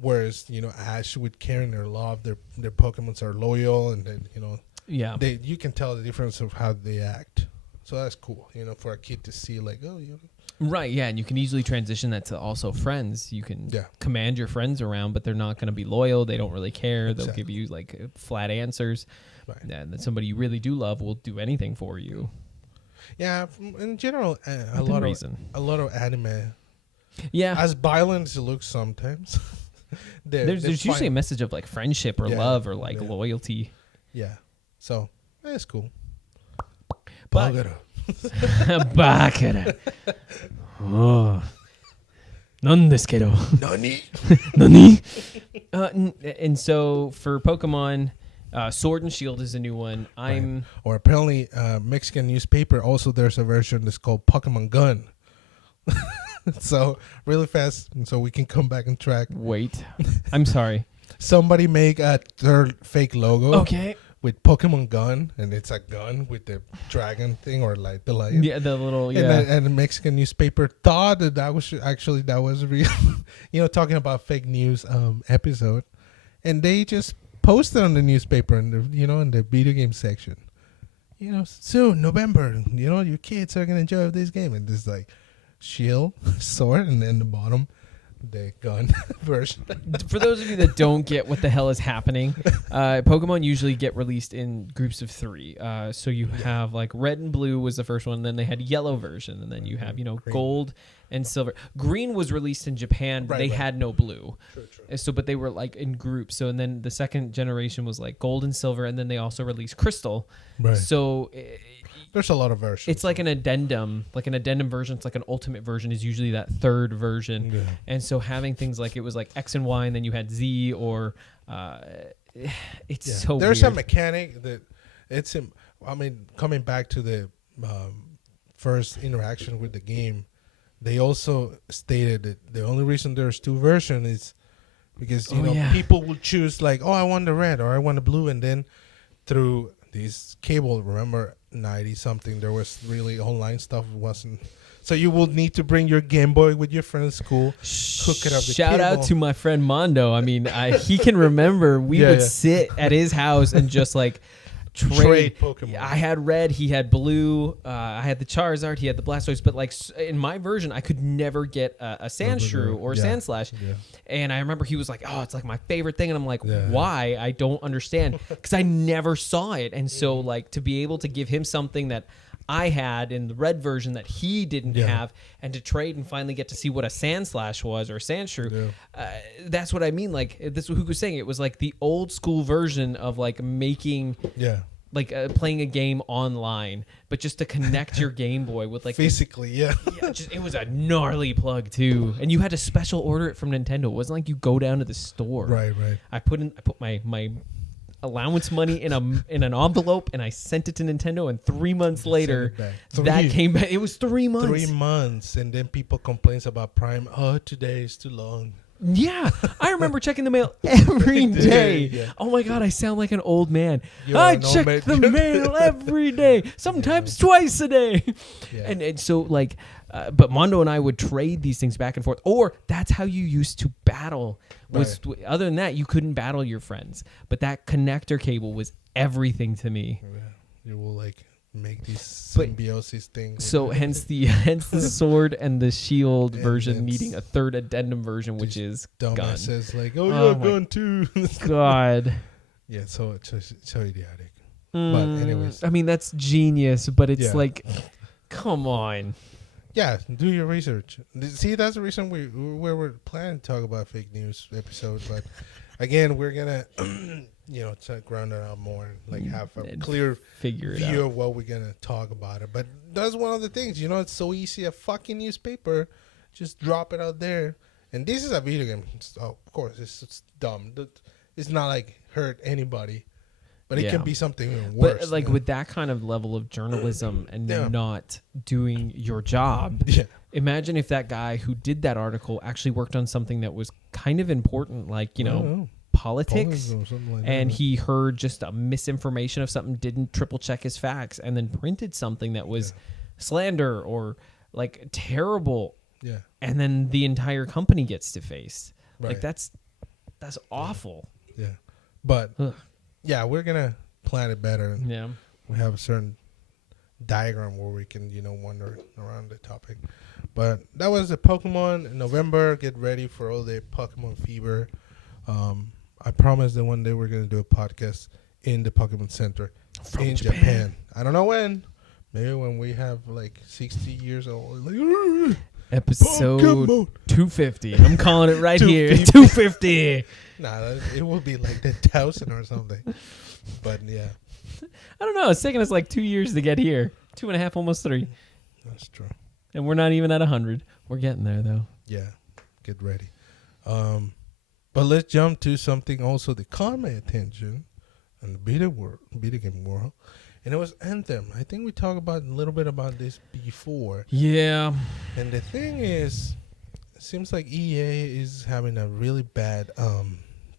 Whereas, you know, Ash with care and their love, their Pokemons are loyal, and then, you know, you can tell the difference of how they act. So that's cool, you know, for a kid to see, like, oh, you know. Right, yeah, and you can easily transition that to also friends. You can command your friends around, but they're not going to be loyal. They don't really care. Exactly. They'll give you, like, flat answers. Right. And then somebody you really do love will do anything for you. Yeah, in general, a lot of anime. Yeah. As violent as it looks sometimes. there's usually a message of, like, friendship or love or, like, loyalty. Yeah. So, it's cool. Bakara. Oh. Nandeskedo. Nani? Nani? And so for Pokemon, Sword and Shield is a new one. Or apparently, Mexican newspaper, also there's a version that's called Pokemon Gun. So, really fast, so we can come back and track. Wait. I'm sorry. Somebody make a third fake logo. Okay. With Pokemon Gun, and it's a gun with the dragon thing, or like the lion. Yeah, the little, And the Mexican newspaper thought that was real. You know, talking about fake news episode. And they just posted on the newspaper in the video game section. You know, soon, November, you know, your kids are going to enjoy this game. And there's like shield, sword, and then the bottom, the gun version. For those of you that don't get what the hell is happening, Pokemon usually get released in groups of 3. So you have like red and blue was the first one, and then they had yellow version, and then you have, you know, green, gold and silver. Green was released in Japan, but they had no blue. True. So, but they were like in groups. So, and then the second generation was like gold and silver, and then they also released crystal. Right. So there's a lot of versions. It's like an addendum version. It's like an ultimate version is usually that third version. Yeah. And so having things like it was like X and Y, and then you had Z, or it's so there's weird. a mechanic that coming back to the first interaction with the game, they also stated that the only reason there's 2 versions is because people will choose like, oh, I want the red or I want the blue, and then through these cable, remember 90 something, there was really online stuff wasn't. So you will need to bring your Game Boy with your friend at school, hook it up. Shout out to my friend Mondo. I mean, he can remember we would sit at his house and just like trade Pokemon. I had red, he had blue, I had the Charizard, he had the Blastoise, but like in my version I could never get a Sandshrew or a Sandslash. And I remember he was like, oh, it's like my favorite thing, and I'm like, why? I don't understand, because I never saw it. And so like to be able to give him something that I had in the red version that he didn't have, and to trade and finally get to see what a Sandslash was or a Sandshrew. That's what I mean. Like this, who was saying it was like the old school version of like making, like playing a game online, but just to connect your Game Boy with like physically, it was a gnarly plug too, and you had to special order it from Nintendo. It wasn't like you go down to the store. Right. I put my allowance money in an envelope, and I sent it to Nintendo, and 3 months later that came back. It was 3 months. 3 months, and then people complains about Prime. Oh, today is too long. Yeah, I remember checking the mail every day. Oh my God, I sound like an old man. I check the mail every day, sometimes twice a day. And so like, but Mondo and I would trade these things back and forth, or that's how you used to battle. Other than that, you couldn't battle your friends, but that connector cable was everything to me. You will like make these symbiosis things. So hence the sword and the shield version needing a third addendum version, which is gun. Says like, oh yeah, gun too. God. Yeah, so idiotic. But anyways, I mean that's genius, but it's like, come on. Yeah, do your research. See, that's the reason we were planning to talk about fake news episodes, but again, we're gonna to ground it out more and like have a clear view of what we're gonna talk about it. But that's one of the things, it's so easy. A fucking newspaper, just drop it out there. And this is a video game, so of course it's dumb. It's not like hurt anybody. But it can be something even worse. But like with that kind of level of journalism and not doing your job, imagine if that guy who did that article actually worked on something that was kind of important, like, politics, or something like and he heard just a misinformation of something, didn't triple check his facts, and then printed something that was slander or like terrible. Yeah. And then the entire company gets defaced. Right. Like that's awful. Yeah. But... Yeah, we're going to plan it better. Yeah. We have a certain diagram where we can, wander around the topic. But that was the Pokemon in November. Get ready for all the Pokemon fever. I promised that one day we're going to do a podcast in the Pokemon Center in Japan. I don't know when. Maybe when we have like 60 years old. Like, episode Pokemon 250. I'm calling it right here. 250. Nah, it will be like 1,000 or something. But yeah. I don't know. It's taking us like 2 years to get here. 2.5, almost 3. That's true. And we're not even at 100. We're getting there though. Yeah. Get ready. But let's jump to something also that caught my attention in the video game world. And it was Anthem. I think we talked about a little bit about this before. Yeah. And the thing is, it seems like EA is having a really bad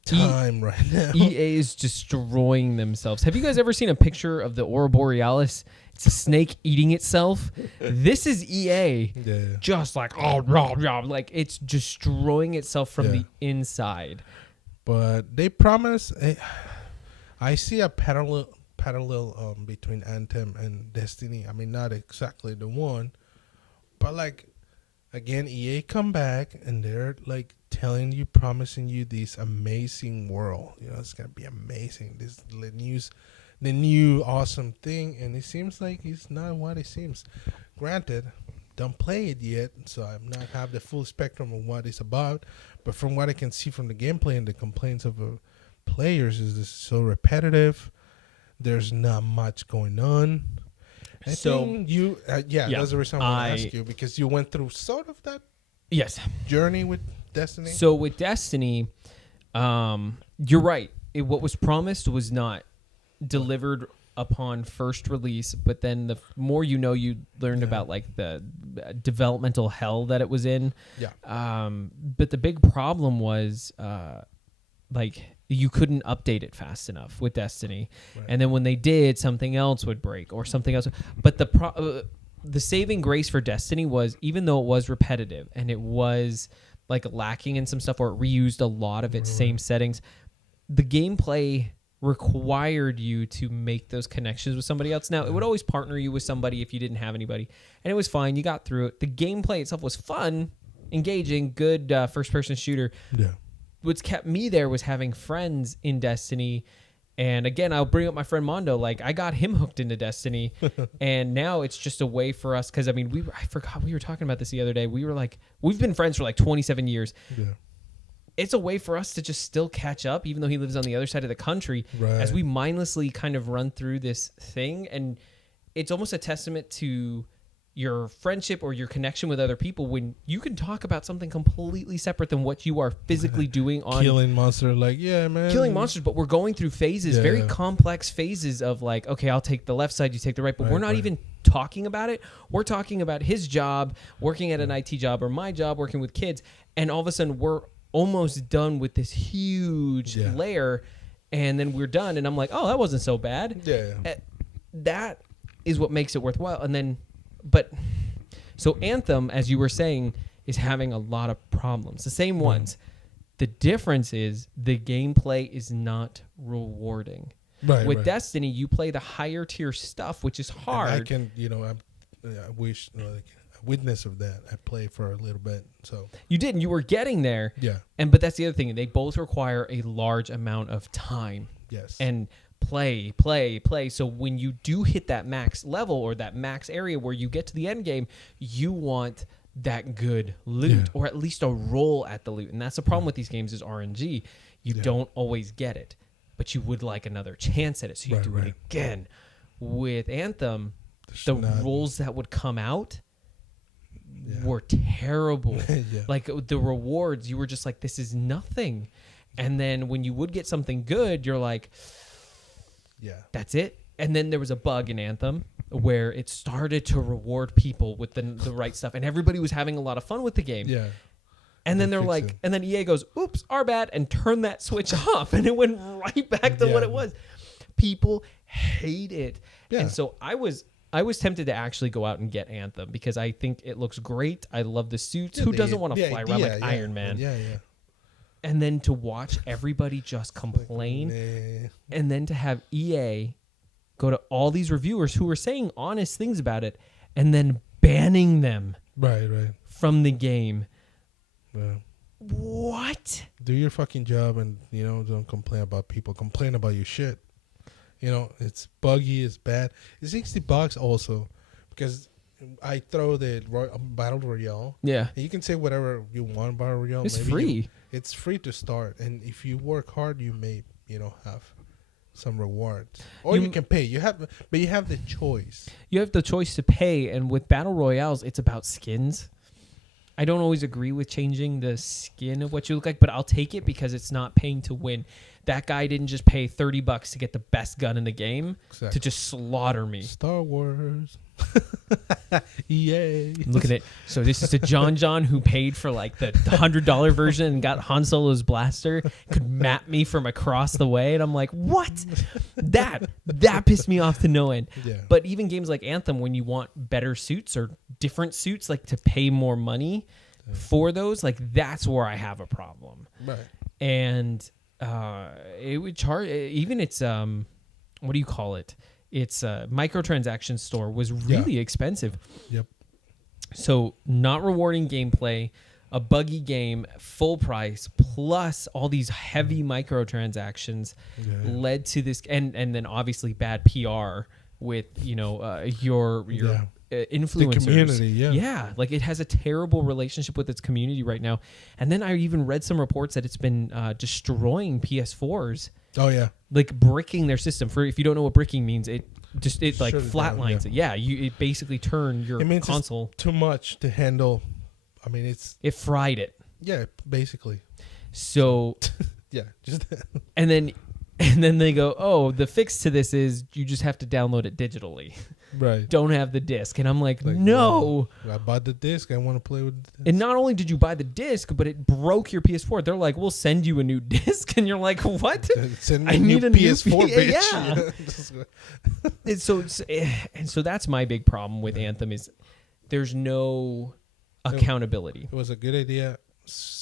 time right now. EA is destroying themselves. Have you guys ever seen a picture of the Aurora Borealis? It's a snake eating itself. This is EA. Yeah. Just like, like it's destroying itself from the inside. But they promise. I see a parallel between Anthem and Destiny. I mean, not exactly the one, but like, again, EA come back and they're like telling you, promising you this amazing world. It's gonna be amazing. This the new awesome thing, and it seems like it's not what it seems. Granted, don't play it yet, so I'm not have the full spectrum of what it's about. But from what I can see from the gameplay and the complaints of players, is this so repetitive. There's not much going on. That's the reason I want to ask you, because you went through sort of that journey with Destiny. So with Destiny, you're right. What was promised was not delivered upon first release, but then the more you learned about like the developmental hell that it was in. Yeah. But the big problem was you couldn't update it fast enough with Destiny. Right. And then when they did, something else would break or something else. But the saving grace for Destiny was, even though it was repetitive and it was like lacking in some stuff, or it reused a lot of its same settings, the gameplay required you to make those connections with somebody else. Now, it would always partner you with somebody if you didn't have anybody. And it was fine. You got through it. The gameplay itself was fun, engaging, good first-person shooter. Yeah. What's kept me there was having friends in Destiny. And again, I'll bring up my friend Mondo. Like, I got him hooked into Destiny. And now it's just a way for us. Because, I mean, I forgot we were talking about this the other day. We were like, we've been friends for like 27 years. Yeah. It's a way for us to just still catch up, even though he lives on the other side of the country, as we mindlessly kind of run through this thing. And it's almost a testament to your friendship or your connection with other people when you can talk about something completely separate than what you are physically doing on killing monsters. Like, yeah, man, killing monsters. But we're going through phases, very complex phases of like, okay, I'll take the left side, you take the right. But we're not even talking about it. We're talking about his job, working at an IT job, or my job, working with kids. And all of a sudden we're almost done with this huge layer. And then we're done. And I'm like, oh, that wasn't so bad. Yeah. That is what makes it worthwhile. And then, so Anthem, as you were saying, is having a lot of problems. The same ones. The difference is the gameplay is not rewarding. With Destiny, you play the higher tier stuff, which is hard. And I can, I wish like a witness of that. I played for a little bit, so you did, and you were getting there. Yeah. But that's the other thing. They both require a large amount of time. Yes. And play. So when you do hit that max level or that max area where you get to the end game, you want that good loot or at least a roll at the loot. And that's the problem with these games is RNG. You don't always get it, but you would like another chance at it. So you do it again. With Anthem, the rolls that would come out were terrible. Like the rewards, you were just like, this is nothing. And then when you would get something good, you're like, that's it. And then there was a bug in Anthem where it started to reward people with the right stuff. And everybody was having a lot of fun with the game. Yeah. And then they're like, and then EA goes, oops, our bad, and turned that switch off. And it went right back to what it was. People hate it. Yeah. And so I was tempted to actually go out and get Anthem because I think it looks great. I love the suits. Who doesn't want to fly around like Iron Man? Yeah. And then to watch everybody just complain, and then to have EA go to all these reviewers who were saying honest things about it, and then banning them from the game. Yeah. What? Do your fucking job and, don't complain about people. Complain about your shit. It's buggy, it's bad. It's $60 also because I throw the Battle Royale. Yeah. And you can say whatever you want Battle Royale. It's free. It's free to start. And if you work hard, you may, have some rewards. Or you can pay. But you have the choice. You have the choice to pay. And with Battle Royales, it's about skins. I don't always agree with changing the skin of what you look like, but I'll take it because it's not paying to win. That guy didn't just pay $30 to get the best gun in the game to just slaughter me. Star Wars. Yay. Look at it. So this is a John who paid for like the $100 version and got Han Solo's blaster, could map me from across the way. And I'm like, what? That pissed me off to no end. Yeah. But even games like Anthem, when you want better suits or different suits, like to pay more money for those, like that's where I have a problem. Right. And it would charge, even it's, what do you call it? It's a microtransaction store was really expensive. Yep. So not rewarding gameplay, a buggy game, full price, plus all these heavy microtransactions led to this, and then obviously bad PR with your influencers. The community, yeah, like it has a terrible relationship with its community right now. And then I even read some reports that it's been destroying PS4s. Oh yeah, like bricking their system. For if you don't know what bricking means, it like flatlines it. Yeah, it basically turned your console. It's too much to handle. I mean, it fried it. Yeah, basically. So yeah, just and then they go, oh, the fix to this is you just have to download it digitally. Right. Don't have the disc. And I'm like no. I bought the disc. I want to play with the disc. And not only did you buy the disc, but it broke your PS4. They're like, we'll send you a new disc. And you're like, what? Send me a new PS4, bitch. Yeah. And so that's my big problem with Anthem is there's no accountability. It was a good idea.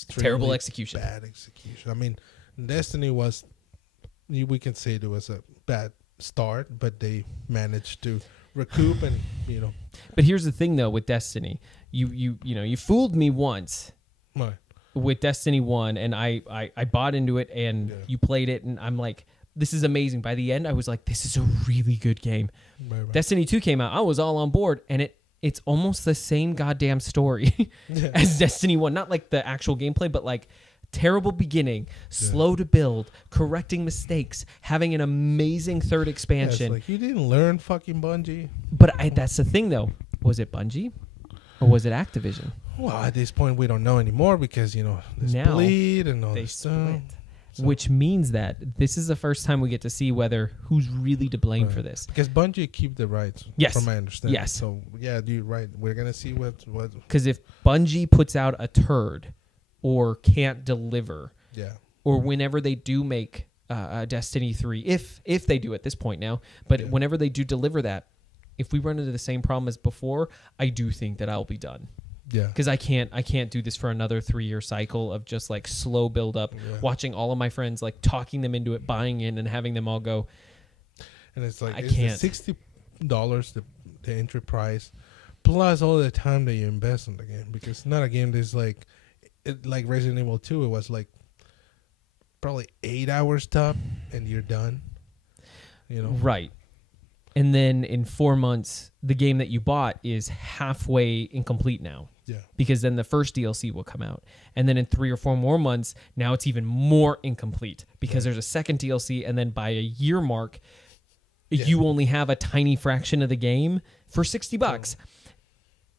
Terrible execution. Bad execution. I mean, Destiny was, we can say there was a bad start, but they managed to recoup and But here's the thing though with Destiny, you fooled me once. Right. With Destiny 1 and I bought into it and you played it and I'm like, this is amazing. By the end I was like, this is a really good game. Right. Destiny 2 came out, I was all on board, and it's almost the same goddamn story as Destiny 1. Not like the actual gameplay, but like terrible beginning, slow to build, correcting mistakes, having an amazing third expansion. It's like you didn't learn, fucking Bungie. But that's the thing, though. Was it Bungie or was it Activision? Well, at this point, we don't know anymore because there's now bleed and all this stuff. Split. So. Which means that this is the first time we get to see whether who's really to blame for this. Because Bungie keep the rights, from my understanding. Yes. So yeah, you're right. We're gonna see what. Because if Bungie puts out a turd or can't deliver, or whenever they do make Destiny 3, if they do at this point now, but whenever they do deliver that, if we run into the same problem as before, I do think that I'll be done. Yeah, because I can't do this for another 3-year cycle of just like slow build up, watching all of my friends like talking them into it, buying in, and having them all go. And it's like $60 the entry price, plus all the time that you invest in the game, because not a game that's like Resident Evil 2. It was like probably 8 hours top, and you're done. you know. Right. And then in 4 months, the game that you bought is halfway incomplete now. Yeah. Because then the first DLC will come out. And then in 3 or 4 more months, now it's even more incomplete because there's a second DLC. And then by a year mark, you only have a tiny fraction of the game for $60.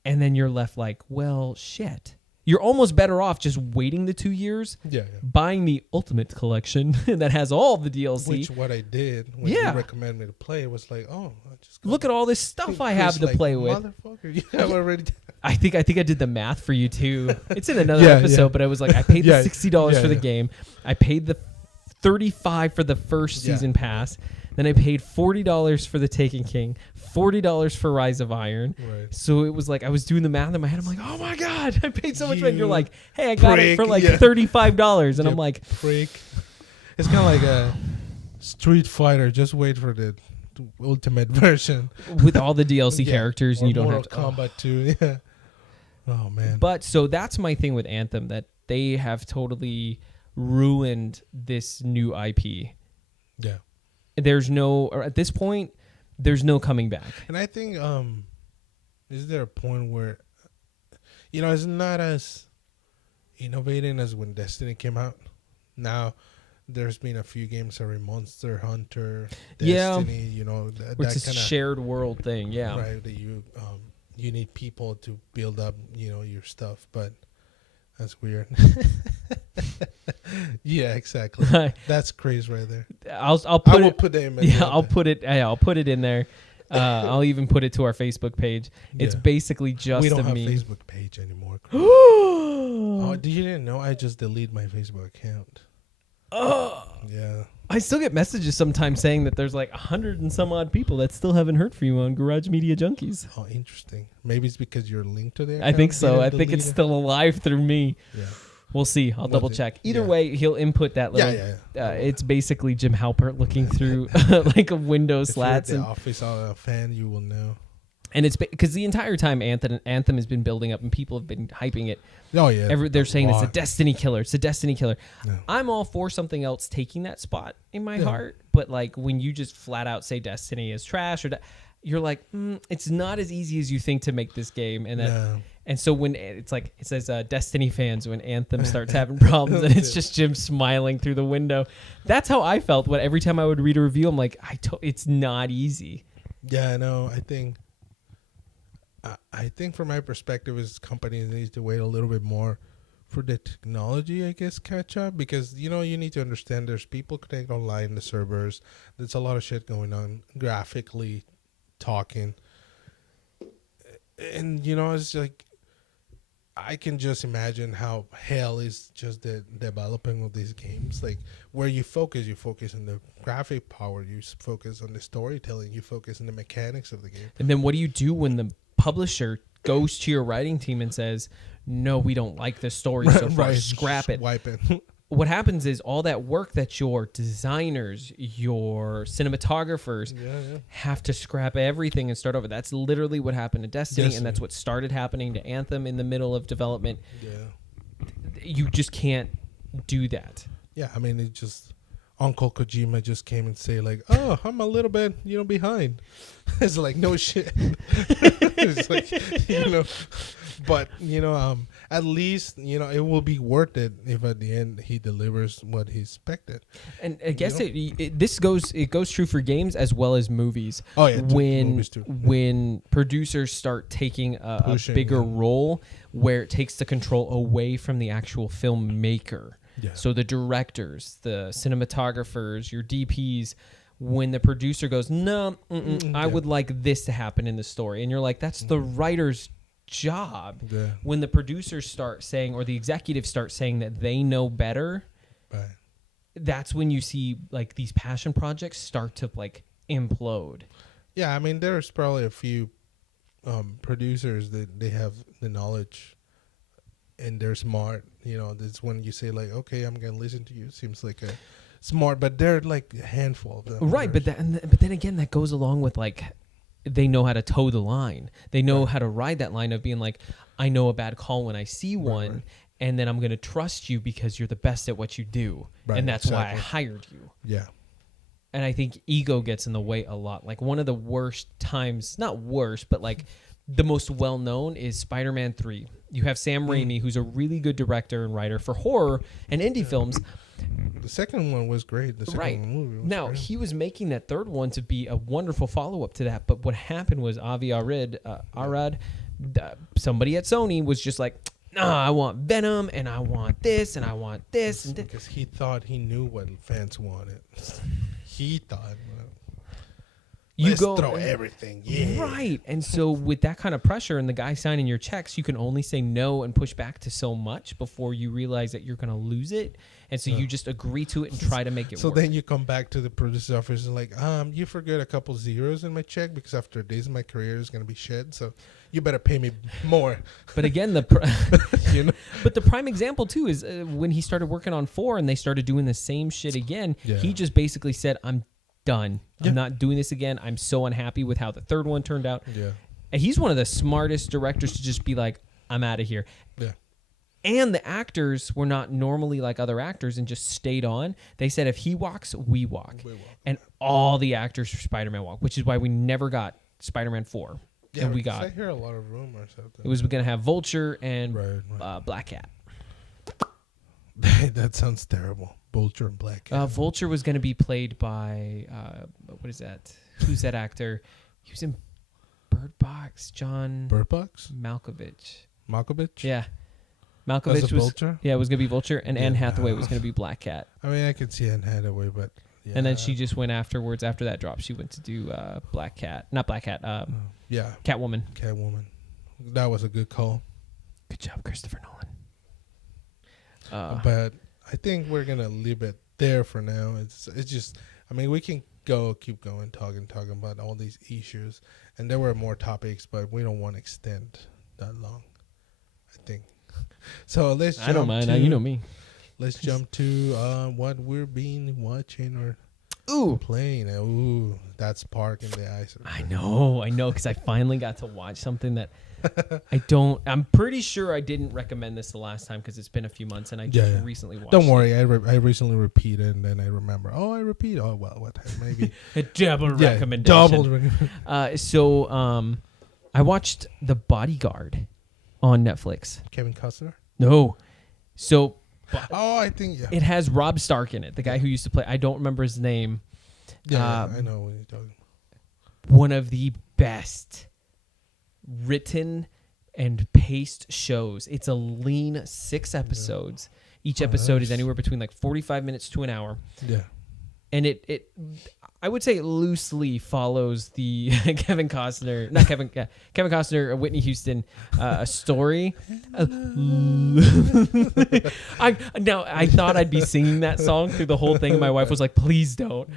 And then you're left like, well, shit. You're almost better off just waiting the 2 years, buying the Ultimate Collection that has all the DLC. Which what I did when you recommended me to play was like, oh, I just look at all this stuff I have to play with. Motherfucker, you have already. I think I did the math for you too. It's in another episode, but I was like, I paid the $60 for the game. I paid the $35 for the first season pass. Then I paid $40 for the Taken King, $40 for Rise of Iron. Right. So it was like I was doing the math in my head. I'm like, oh my God, I paid so much money. You're like, hey, I got it for like $35. And I'm like, prick. It's kind of like a Street Fighter. Just wait for the ultimate version. With all the DLC characters and you don't have to. Mortal Kombat 2. Yeah. Oh, man. But so that's my thing with Anthem, that they have totally ruined this new IP. Yeah. There's no, or at this point, there's no coming back. And I think, is there a point where, it's not as innovating as when Destiny came out? Now, there's been a few games that are Monster Hunter, Destiny, It's a shared world thing, Right, that you need people to build up, your stuff, but that's weird. Yeah, exactly. That's crazy right there. I'll put I'll put it in there. I'll even put it to our Facebook page. It's basically just we don't a have meme. Facebook page anymore. Oh, did you didn't know? I just deleted my Facebook account. Oh, yeah. I still get messages sometimes saying that there's like 100 and some odd people that still haven't heard from you on Garage Media Junkies. Oh, interesting. Maybe it's because you're linked to there. I think so. I think it's still alive through me. Yeah. We'll see. I'll double check. Either way, he'll input that little. It's basically Jim Halpert looking through like a window slats. If you're at the office fan, you will know. And it's because the entire time Anthem has been building up and people have been hyping it. Oh yeah, they're saying it's a Destiny killer. It's a Destiny killer. No. I'm all for something else taking that spot in my heart, but like when you just flat out say Destiny is trash, you're like, it's not as easy as you think to make this game, and that. And so when it's like it says Destiny fans when Anthem starts having problems and it's just Jim smiling through the window. That's how I felt when every time I would read a review, I'm like, it's not easy. Yeah, no, I think from my perspective is companies need to wait a little bit more for the technology, I guess, catch up, because you need to understand there's people connect online in the servers. There's a lot of shit going on graphically talking. And it's like I can just imagine how hell is just the developing of these games. Like where you focus on the graphic power, you focus on the storytelling, you focus on the mechanics of the game. And then what do you do when the publisher goes to your writing team and says, no, we don't like this story so far, scrap it. Wipe it. What happens is all that work that your designers, your cinematographers have to scrap everything and start over. That's literally what happened to Destiny, and that's what started happening to Anthem in the middle of development. Yeah. You just can't do that. Yeah, I mean, it just... Uncle Kojima just came and say like, oh, I'm a little bit, behind. It's like, no shit. It's like, but, at least, it will be worth it if at the end he delivers what he expected. And I guess it goes true for games as well as movies. Oh, yeah. Movies too. When producers start taking a bigger role where it takes the control away from the actual filmmaker. Yeah. So the directors, the cinematographers, your DPs, when the producer goes, no, I would like this to happen in the story. And you're like, that's the writer's job. Yeah. When the producers start saying, or the executives start saying that they know better, that's when you see like these passion projects start to like implode. Yeah, I mean, there's probably a few producers that they have the knowledge and they're smart. That's when you say like, okay, I'm gonna listen to you. Seems like a smart, but they're like a handful of them. Right, but then again, that goes along with like they know how to toe the line. They know how to ride that line of being like, I know a bad call when I see one, and then I'm gonna trust you because you're the best at what you do, and that's why I hired you. Yeah. and I think ego gets in the way a lot. Like one of the worst times, not worst, but like the most well-known is Spider-Man 3. You have Sam Raimi, who's a really good director and writer for horror and indie films. The second one was great. The second movie was now, great. he was making that third one to be a wonderful follow-up to that. But what happened was Avi Arad, somebody at Sony was just like, nah, I want Venom, and I want this, and I want this. And because he thought he knew what fans wanted. He thought, let's throw everything. Yeah. Right. And so with that kind of pressure and the guy signing your checks, you can only say no and push back to so much before you realize that you're going to lose it. And so you just agree to it and try to make it work. So then you come back to the producer's office and like, you forgot a couple zeros in my check because after days my career is going to be shit. So you better pay me more. But again, but the prime example too is when he started working on 4 and they started doing the same shit again, he just basically said, I'm done. I'm not doing this again. I'm so unhappy with how the third one turned out. Yeah. And he's one of the smartest directors to just be like, I'm out of here. Yeah. And the actors were not normally like other actors and just stayed on. They said, if he walks, we walk. And all the actors for Spider-Man walk, which is why we never got Spider-Man 4. Yeah, and we got. I hear a lot of rumors out there. It was going to have Vulture and Black Cat. That sounds terrible. Vulture and Black Cat. Vulture was going to be played by, what is that? Who's that actor? He was in Bird Box. John. Bird Box? Malkovich. Yeah. Malkovich was Vulture? Yeah, it was going to be Vulture, and Anne Hathaway was going to be Black Cat. I mean, I could see Anne Hathaway, but yeah. And then she just went afterwards. After that drop, she went to do Black Cat. Not Black Cat. Catwoman. That was a good call. Good job, Christopher Nolan. But I think we're gonna leave it there for now. It's just, I mean, we can keep going, talking about all these issues, and there were more topics, but we don't want to extend that long, I think. So let's jump. I don't mind. You know me. Let's jump to what we're watching or playing. Ooh, that's Park in the Ice. I know, because I finally got to watch something that I'm pretty sure I didn't recommend this the last time because it's been a few months and I just recently watched it. Don't worry, I recently repeated and then I remember. Oh, I repeat. Oh, well, what maybe a double recommendation. So I watched The Bodyguard on Netflix. Kevin Costner? No. So I think it has Rob Stark in it, the guy who used to play. I don't remember his name. Yeah, I know what you're talking about. One of the best written and paced shows. It's a lean 6 episodes. Each episode is anywhere between like 45 minutes to an hour. Yeah. And it I would say it loosely follows the Kevin Costner, Whitney Houston story. I thought I'd be singing that song through the whole thing, and my wife was like, "Please don't."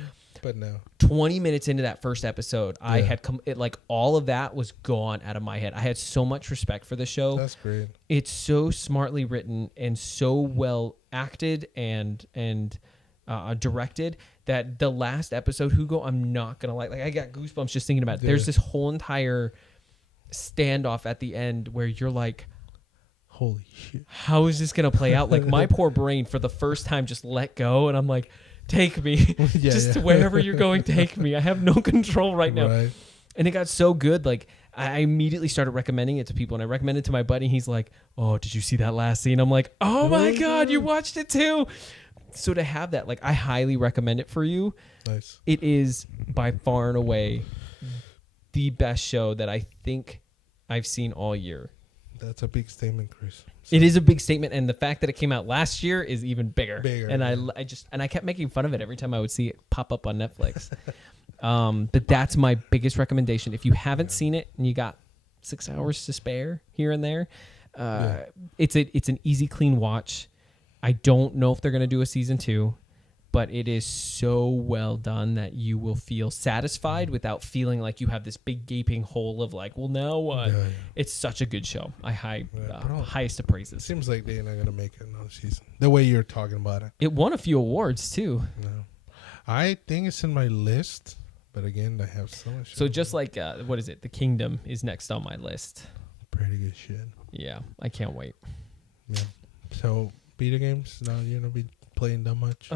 But no. 20 minutes into that first episode, I had all of that was gone out of my head. I had so much respect for the show. That's great. It's so smartly written and so well acted and directed that the last episode, Hugo, I'm not gonna like I got goosebumps just thinking about it. There's this whole entire standoff at the end where you're like, holy shit, how is this gonna play out? Like my poor brain for the first time just let go, and I'm like, take me wherever you're going, take me. I have no control right now. Right. And it got so good, like I immediately started recommending it to people, and I recommended it to my buddy. He's like, oh, did you see that last scene? I'm like, oh my God, you watched it too. So to have that, like, I highly recommend it for you. Nice. It is by far and away the best show that I think I've seen all year. That's a big statement, Chris. It is a big statement, and the fact that it came out last year is even bigger. And I kept making fun of it every time I would see it pop up on Netflix. But that's my biggest recommendation. If you haven't seen it and you got 6 hours to spare here and there, it's an easy, clean watch. I don't know if they're going to do a season 2, but it is so well done that you will feel satisfied without feeling like you have this big gaping hole of like, well, now what? Yeah. It's such a good show. Highest of praises. Seems like they're not going to make another season. The way you're talking about it. It won a few awards too. No. I think it's in my list, but again, I have so much. So just like, what is it? The Kingdom is next on my list. Pretty good shit. Yeah, I can't wait. Yeah. So... video games? No, you're not playing that much?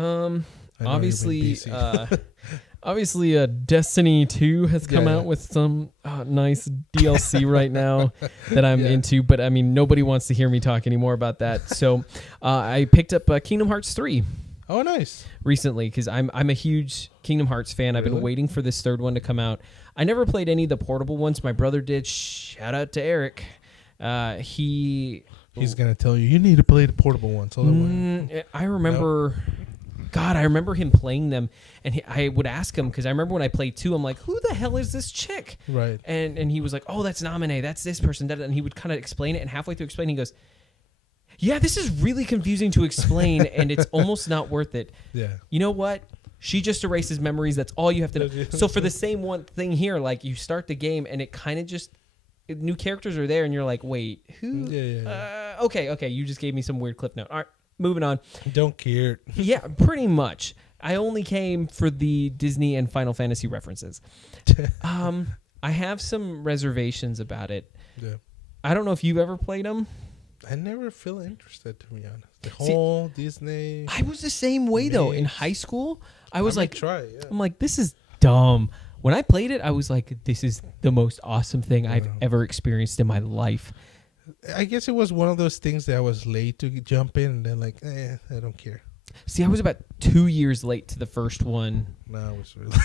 Obviously, Destiny 2 has come out with some nice DLC right now that I'm into, but I mean, nobody wants to hear me talk anymore about that. So I picked up Kingdom Hearts 3. Oh, nice. Recently, because I'm a huge Kingdom Hearts fan. I've been waiting for this third one to come out. I never played any of the portable ones. My brother did. Shout out to Eric. He's going to tell you need to play the portable ones. I remember... No. God, I remember him playing them, and I would ask him, because I remember when I played 2, I'm like, who the hell is this chick? Right. And he was like, oh, that's Naminé, that's this person, and he would kind of explain it, and halfway through explaining, he goes, yeah, this is really confusing to explain, and it's almost not worth it. Yeah. You know what? She just erases memories, that's all you have to know. So for the same one thing here, like, you start the game, and it kind of just, new characters are there, and you're like, wait, who? Yeah. Okay, you just gave me some weird clip note. All right. Moving on. Don't care. Yeah, pretty much. I only came for the Disney and Final Fantasy references. I have some reservations about it. Yeah. I don't know if you've ever played them. I never feel interested, to be honest. The whole Disney. I was the same way, though. In high school, I was like, I'm like, this is dumb. When I played it, I was like, this is the most awesome thing I've ever experienced in my life. I guess it was one of those things that I was late to jump in, and then like, I don't care. See, I was about 2 years late to the first one. No, I was really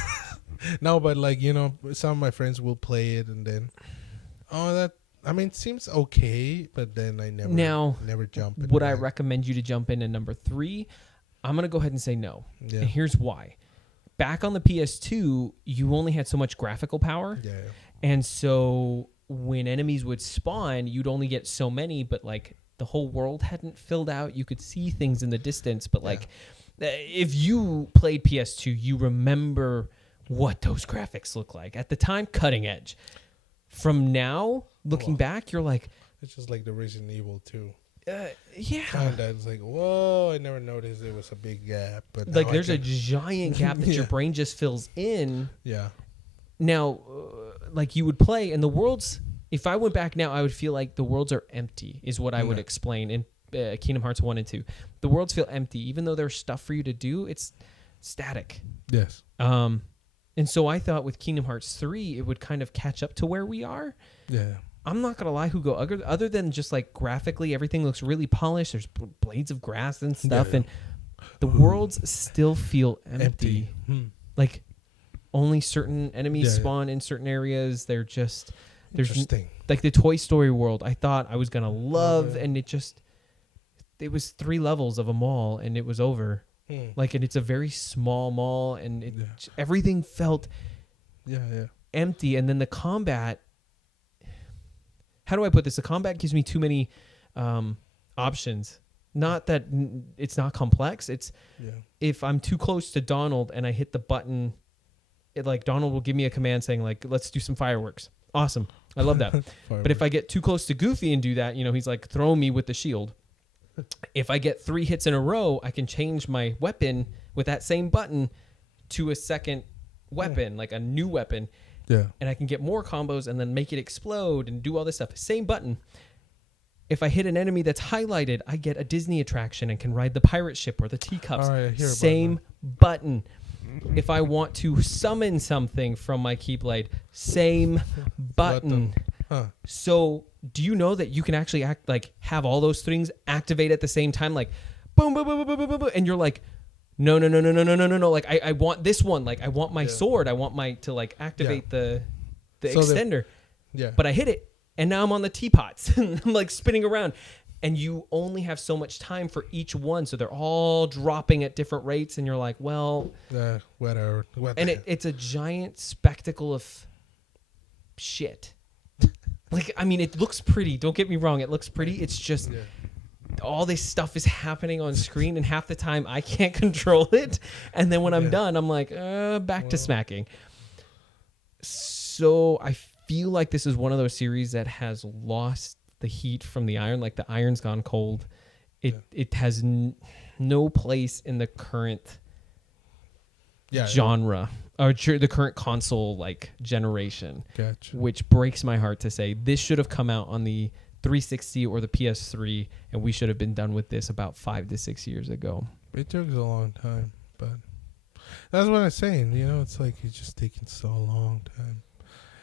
no, but like, you know, some of my friends will play it, and then it seems okay, but then I never jump in. Would I recommend you to jump in at number 3? I'm gonna go ahead and say no. Yeah. And here's why. Back on the PS2, you only had so much graphical power. Yeah. And so when enemies would spawn, you'd only get so many, but like the whole world hadn't filled out. You could see things in the distance, but like if you played PS2, you remember what those graphics look like. At the time, cutting edge. From now, looking back, you're like... It's just like the Resident Evil 2. Yeah. Kinda, it's like, whoa, I never noticed there was a big gap. But like there's a giant gap that your brain just fills in. Yeah. Now, like you would play, and the worlds, if I went back now, I would feel like the worlds are empty, is what I would explain in Kingdom Hearts 1 and 2. The worlds feel empty. Even though there's stuff for you to do, it's static. Yes. And so I thought with Kingdom Hearts 3, it would kind of catch up to where we are. Yeah. I'm not going to lie, Hugo, other than just like graphically, everything looks really polished. There's blades of grass and stuff, and the worlds still feel empty. Like, only certain enemies spawn in certain areas. They're just... Interesting. Like the Toy Story world, I thought I was going to love, and it was 3 levels of a mall, and it was over. Like, and it's a very small mall, and everything felt empty. And then the combat... How do I put this? The combat gives me too many options. Not that it's not complex. It's if I'm too close to Donald and I hit the button... like Donald will give me a command saying like, let's do some fireworks. Awesome. I love that. But if I get too close to Goofy and do that, he's like, throw me with the shield. If I get 3 hits in a row, I can change my weapon with that same button to a second weapon, like a new weapon. Yeah. And I can get more combos and then make it explode and do all this stuff. Same button. If I hit an enemy that's highlighted, I get a Disney attraction and can ride the pirate ship or the teacups. Same button. If I want to summon something from my Keyblade, same button. So do you know that you can actually have all those things activate at the same time? Like, boom, boom, boom, boom, boom, boom, boom, and you're like, no. Like, I want this one. Like, I want my sword. I want to activate the extender. But I hit it, and now I'm on the teapots. I'm like spinning around. And you only have so much time for each one, so they're all dropping at different rates, and you're like, well... whatever. And it's a giant spectacle of shit. Like, I mean, it looks pretty. Don't get me wrong. It looks pretty. It's just... all this stuff is happening on screen, and half the time I can't control it. And then when I'm done, I'm like, back to smacking. So I feel like this is one of those series that has lost... the heat from the iron, like the iron's gone cold. It has no place in the current genre or the current console generation. Gotcha. Which breaks my heart to say. This should have come out on the 360 or the PS3, and we should have been done with this about 5 to 6 years ago. It took a long time, but that's what I'm saying. You know, it's like it's just taking so long time.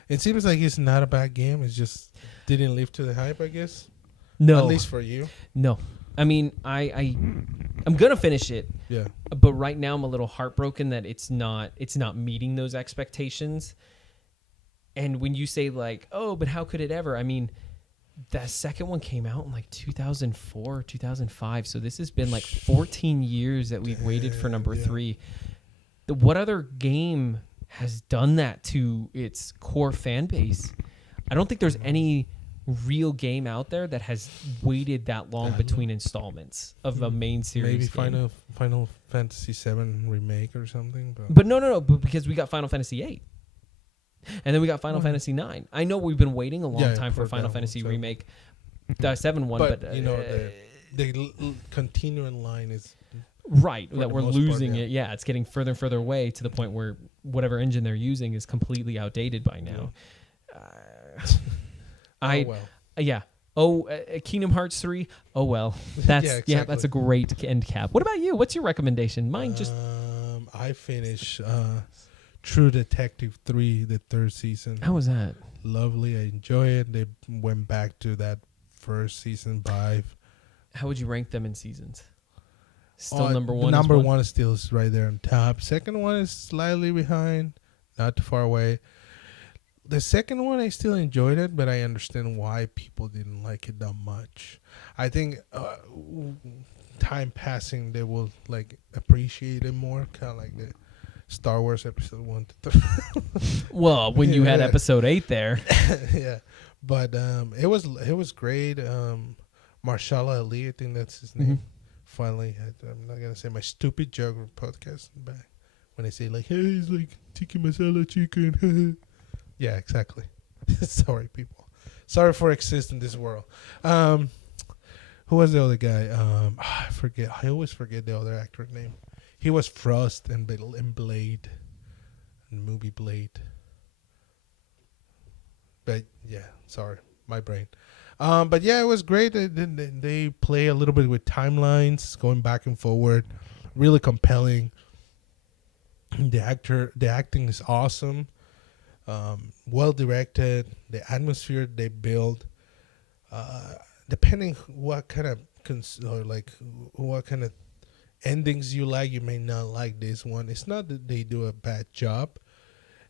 It seems like it's not a bad game. It just didn't live to the hype, I guess. No, at least for you. No, I mean, I'm gonna finish it. Yeah. But right now I'm a little heartbroken that it's not meeting those expectations. And when you say like, oh, but how could it ever? I mean, that second one came out in like 2004, 2005. So this has been like 14 years that we've waited for number 3. What other game has done that to its core fan base? I don't think there's any real game out there that has waited that long between installments of a main series. Maybe Final Fantasy VII remake or something. But no, but because we got Final Fantasy VIII. And then we got Final Fantasy IX. I know we've been waiting a long time for Final Fantasy remake, the 7 one, but you know the continuing line is right that we're losing it. Yeah, it's getting further and further away to the point where whatever engine they're using is completely outdated by now. Kingdom Hearts 3. Oh well, that's that's a great end cap. What about you? What's your recommendation? Mine just I finished True Detective 3, the 3rd season. How was that? Lovely. I enjoy it. They went back to that first season 5. How would you rank them in seasons? Still number 1. Number 1 is still right there on top. Second one is slightly behind, not too far away. The second one, I still enjoyed it, but I understand why people didn't like it that much. I think time passing, they will like appreciate it more, kind of like the Star Wars episode 1 to 3. Well, when you had episode 8 there. Yeah. But it was great. Marshala Ali, I think that's his name. Finally, I'm not going to say my stupid joke podcast back when they say like, hey, he's like tikka masala chicken. Yeah, exactly. Sorry, people. Sorry for existing in this world. Who was the other guy? I forget. I always forget the other actor's name. He was Frost in Blade, in movie Blade. But yeah, sorry, my brain. But yeah, it was great. They play a little bit with timelines, going back and forward. Really compelling. The acting is awesome. Well directed. The atmosphere they build. Depending what kind of what kind of endings you like, you may not like this one. It's not that they do a bad job.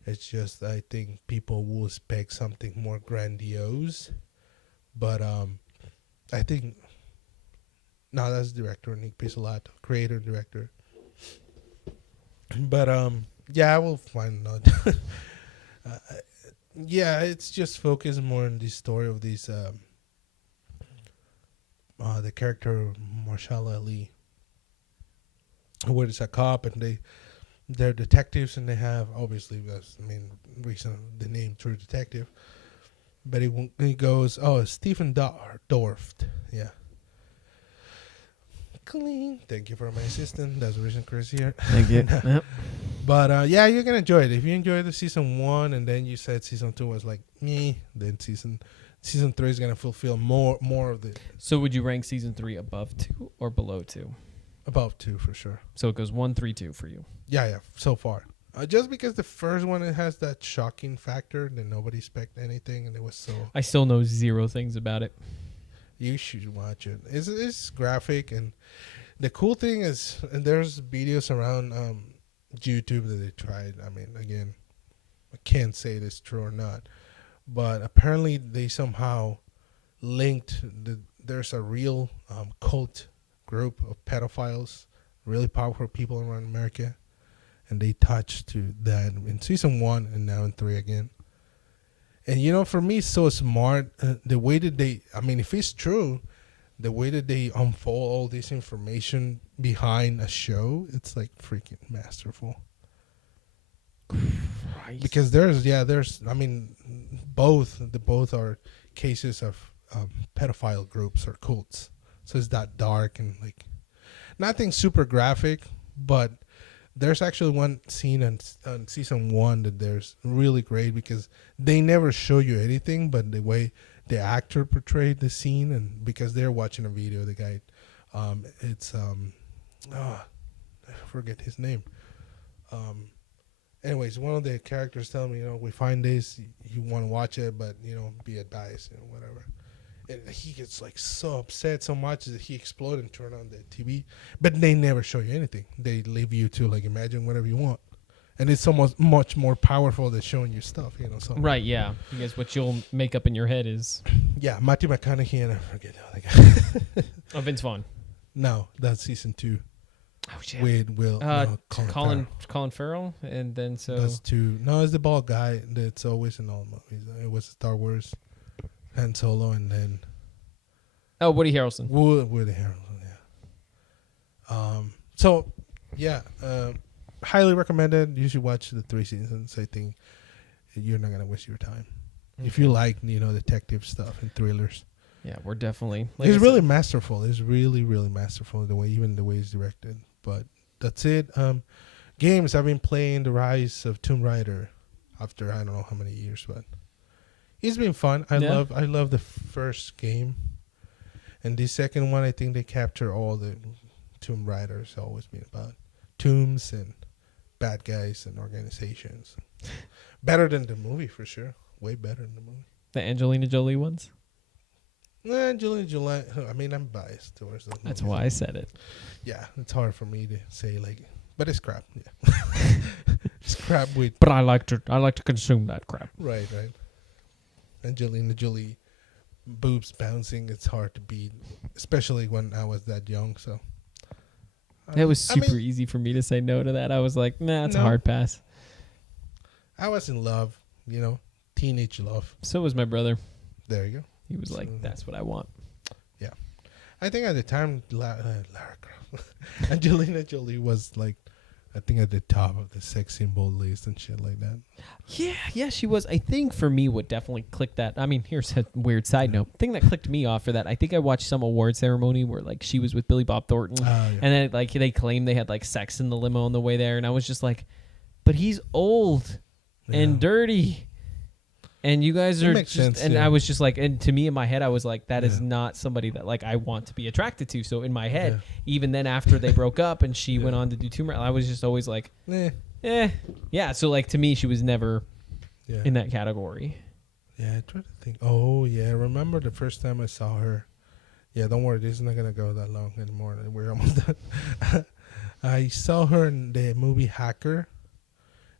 It's just I think people will expect something more grandiose. But I think that's director Nick Pizzolatto, creator and director. But I will find out. It's just focused more on the story of these the character Marshala Ali, where it's a cop and they're detectives and they have obviously that's the main reason the name True Detective. But he goes, Stephen Dorff. Yeah. Clean. Thank you for my assistant. That's the reason Chris here. Thank you. Yep. But you're going to enjoy it. If you enjoyed the season 1 and then you said season 2 was like me, then season 3 is going to fulfill more of the... So would you rank season 3 above 2 or below 2? Above 2 for sure. So it goes 1, 3, 2 for you. Yeah, so far. Just because the first one, it has that shocking factor that nobody expected anything, and it was so... I still know 0 things about it. You should watch it. It's graphic, and the cool thing is, and there's videos around YouTube that they tried. I mean, again, I can't say it's true or not, but apparently they somehow linked. There's a real cult group of pedophiles, really powerful people around America. And they touched to that in season 1 and now in 3 again. And, for me, it's so smart. The way that if it's true, the way that they unfold all this information behind a show, it's like freaking masterful. Christ. Because both are cases of pedophile groups or cults. So it's that dark and like nothing super graphic, but there's actually one scene on season 1 that there's really great because they never show you anything, but the way the actor portrayed the scene, and because they're watching a video, the guy, it's I forget his name. Anyways, one of the characters tell me, we find this, you want to watch it, but be advised, whatever. And he gets like so upset so much that he exploded and turned on the TV. But they never show you anything. They leave you to like imagine whatever you want. And it's almost much more powerful than showing you stuff, so. Right, yeah. Because what you'll make up in your head is... Yeah, Matthew McConaughey and I forget the other guy. Oh, Vince Vaughn. No, that's season 2. Oh, shit. With Colin Farrell. And then so... That's 2. No, it's the bald guy that's always in all movies. It was Star Wars, Han Solo, and then... Oh, Woody Harrelson. Woody Harrelson, yeah. So, yeah... highly recommended. You should watch the 3 seasons. I think you're not gonna waste your time if you like, detective stuff and thrillers. Yeah, we're definitely. It's really masterful. It's really, really masterful the way it's directed. But that's it. Games. I've been playing the Rise of Tomb Raider after I don't know how many years, but it's been fun. I love the first game, and the second one. I think they capture all the Tomb Raiders. Always been about tombs and bad guys and organizations. Better than the movie for sure. Way better than the movie. The Angelina Jolie ones? Angelina Jolie. I mean, I'm biased towards those. That's why I said it. Yeah, it's hard for me to say but it's crap. Yeah, it's crap with. But I like to consume that crap. Right. Angelina Jolie, boobs bouncing. It's hard to beat, especially when I was that young. So. It was super easy for me to say no to that. I was like, nah, it's a hard pass. I was in love, teenage love. So was my brother. There you go. He was like, that's what I want. Yeah. I think at the time, Lara Croft, Angelina Jolie was like, I think at the top of the sex symbol list and shit like that. Yeah, she was. I think for me, what definitely clicked that. I mean, here's a weird side note. The thing that clicked me off for that, I think I watched some award ceremony where like she was with Billy Bob Thornton, and then like they claimed they had like sex in the limo on the way there, and I was just like, but he's old and dirty. And you guys are just, sense, and I was just like, and to me in my head, I was like, that is not somebody that like I want to be attracted to. So in my head, even then after they broke up and she went on to do Tomb Raider, I was just always like, yeah. So like to me, she was never in that category. Yeah, I try to think. Oh yeah, I remember the first time I saw her. Yeah, don't worry, this is not gonna go that long anymore. We're almost done. I saw her in the movie Hacker.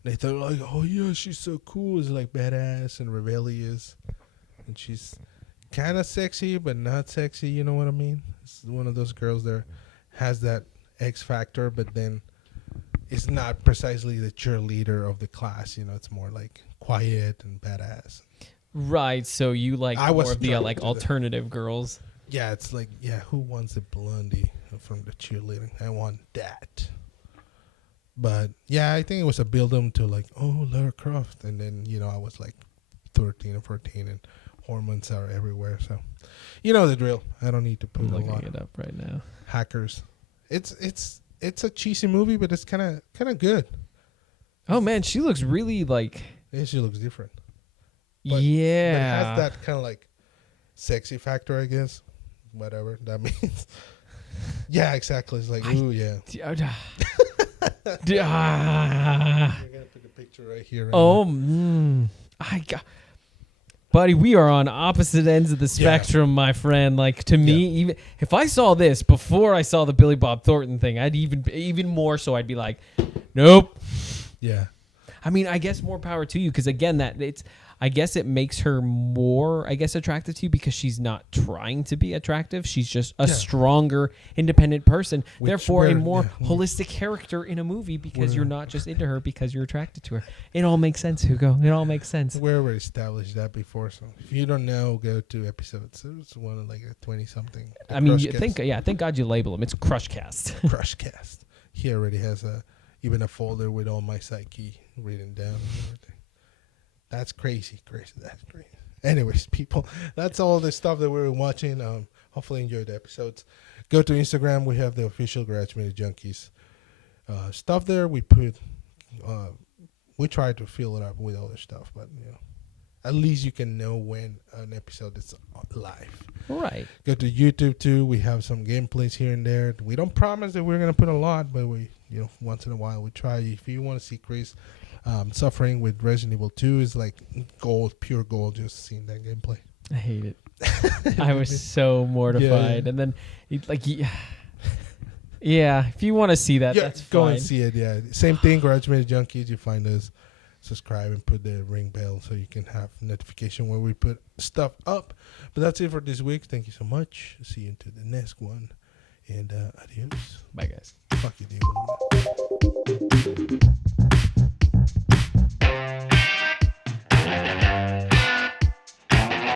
They thought like, oh yeah, she's so cool. It's like badass and rebellious, and she's kind of sexy but not sexy. You know what I mean? It's one of those girls that has that X factor, but then it's not precisely the cheerleader of the class. It's more like quiet and badass. Right. So you like more of the like alternative girls. Yeah, it's like who wants a blondie from the cheerleading? I want that. But yeah, I think it was a build-up to like, oh, Lara Croft, and then I was like 13 or 14, and hormones are everywhere. So, the drill. I don't need to put I'm looking it up right now. Hackers. It's a cheesy movie, but it's kind of good. Oh man, she looks really like. Yeah, she looks different. But, but it has that kind of like sexy factor, I guess. Whatever that means. Yeah, exactly. It's like, ooh, yeah. You're gonna put a picture right here. Buddy, we are on opposite ends of the spectrum, my friend. Like to me, even if I saw this before I saw the Billy Bob Thornton thing, I'd even more so. I'd be like, nope. Yeah. I mean, I guess more power to you because again, I guess it makes her more, attractive to you because she's not trying to be attractive. She's just a stronger, independent person. Therefore, a more holistic character in a movie because you're not just into her because you're attracted to her. It all makes sense, Hugo. It all makes sense. We already established that before. So if you don't know, go to episodes. It's one of like a 20-something. I mean, thank God you label them. It's Crushcast. Crushcast. He already has even a folder with all my psyche written down and everything. That's crazy. That's crazy. Anyways, people, that's all the stuff that we're watching. Hopefully enjoy the episodes. Go to Instagram. We have the official GarageMediaJunkies stuff there. We try to fill it up with other stuff, but at least you can know when an episode is live. Right. Go to YouTube too. We have some gameplays here and there. We don't promise that we're gonna put a lot, but we, once in a while we try. If you want to see Chris suffering with Resident Evil 2, is like gold, pure gold. Just seeing that gameplay. I hate it. I was so mortified, and then yeah. If you want to see that, that's go fine. and see it. Yeah, same thing. GarageMediaJunkies. You find us. Subscribe and put the ring bell so you can have notification when we put stuff up. But that's it for this week. Thank you so much. See you into the next one. And adios. Bye, guys. Fuck you, dude.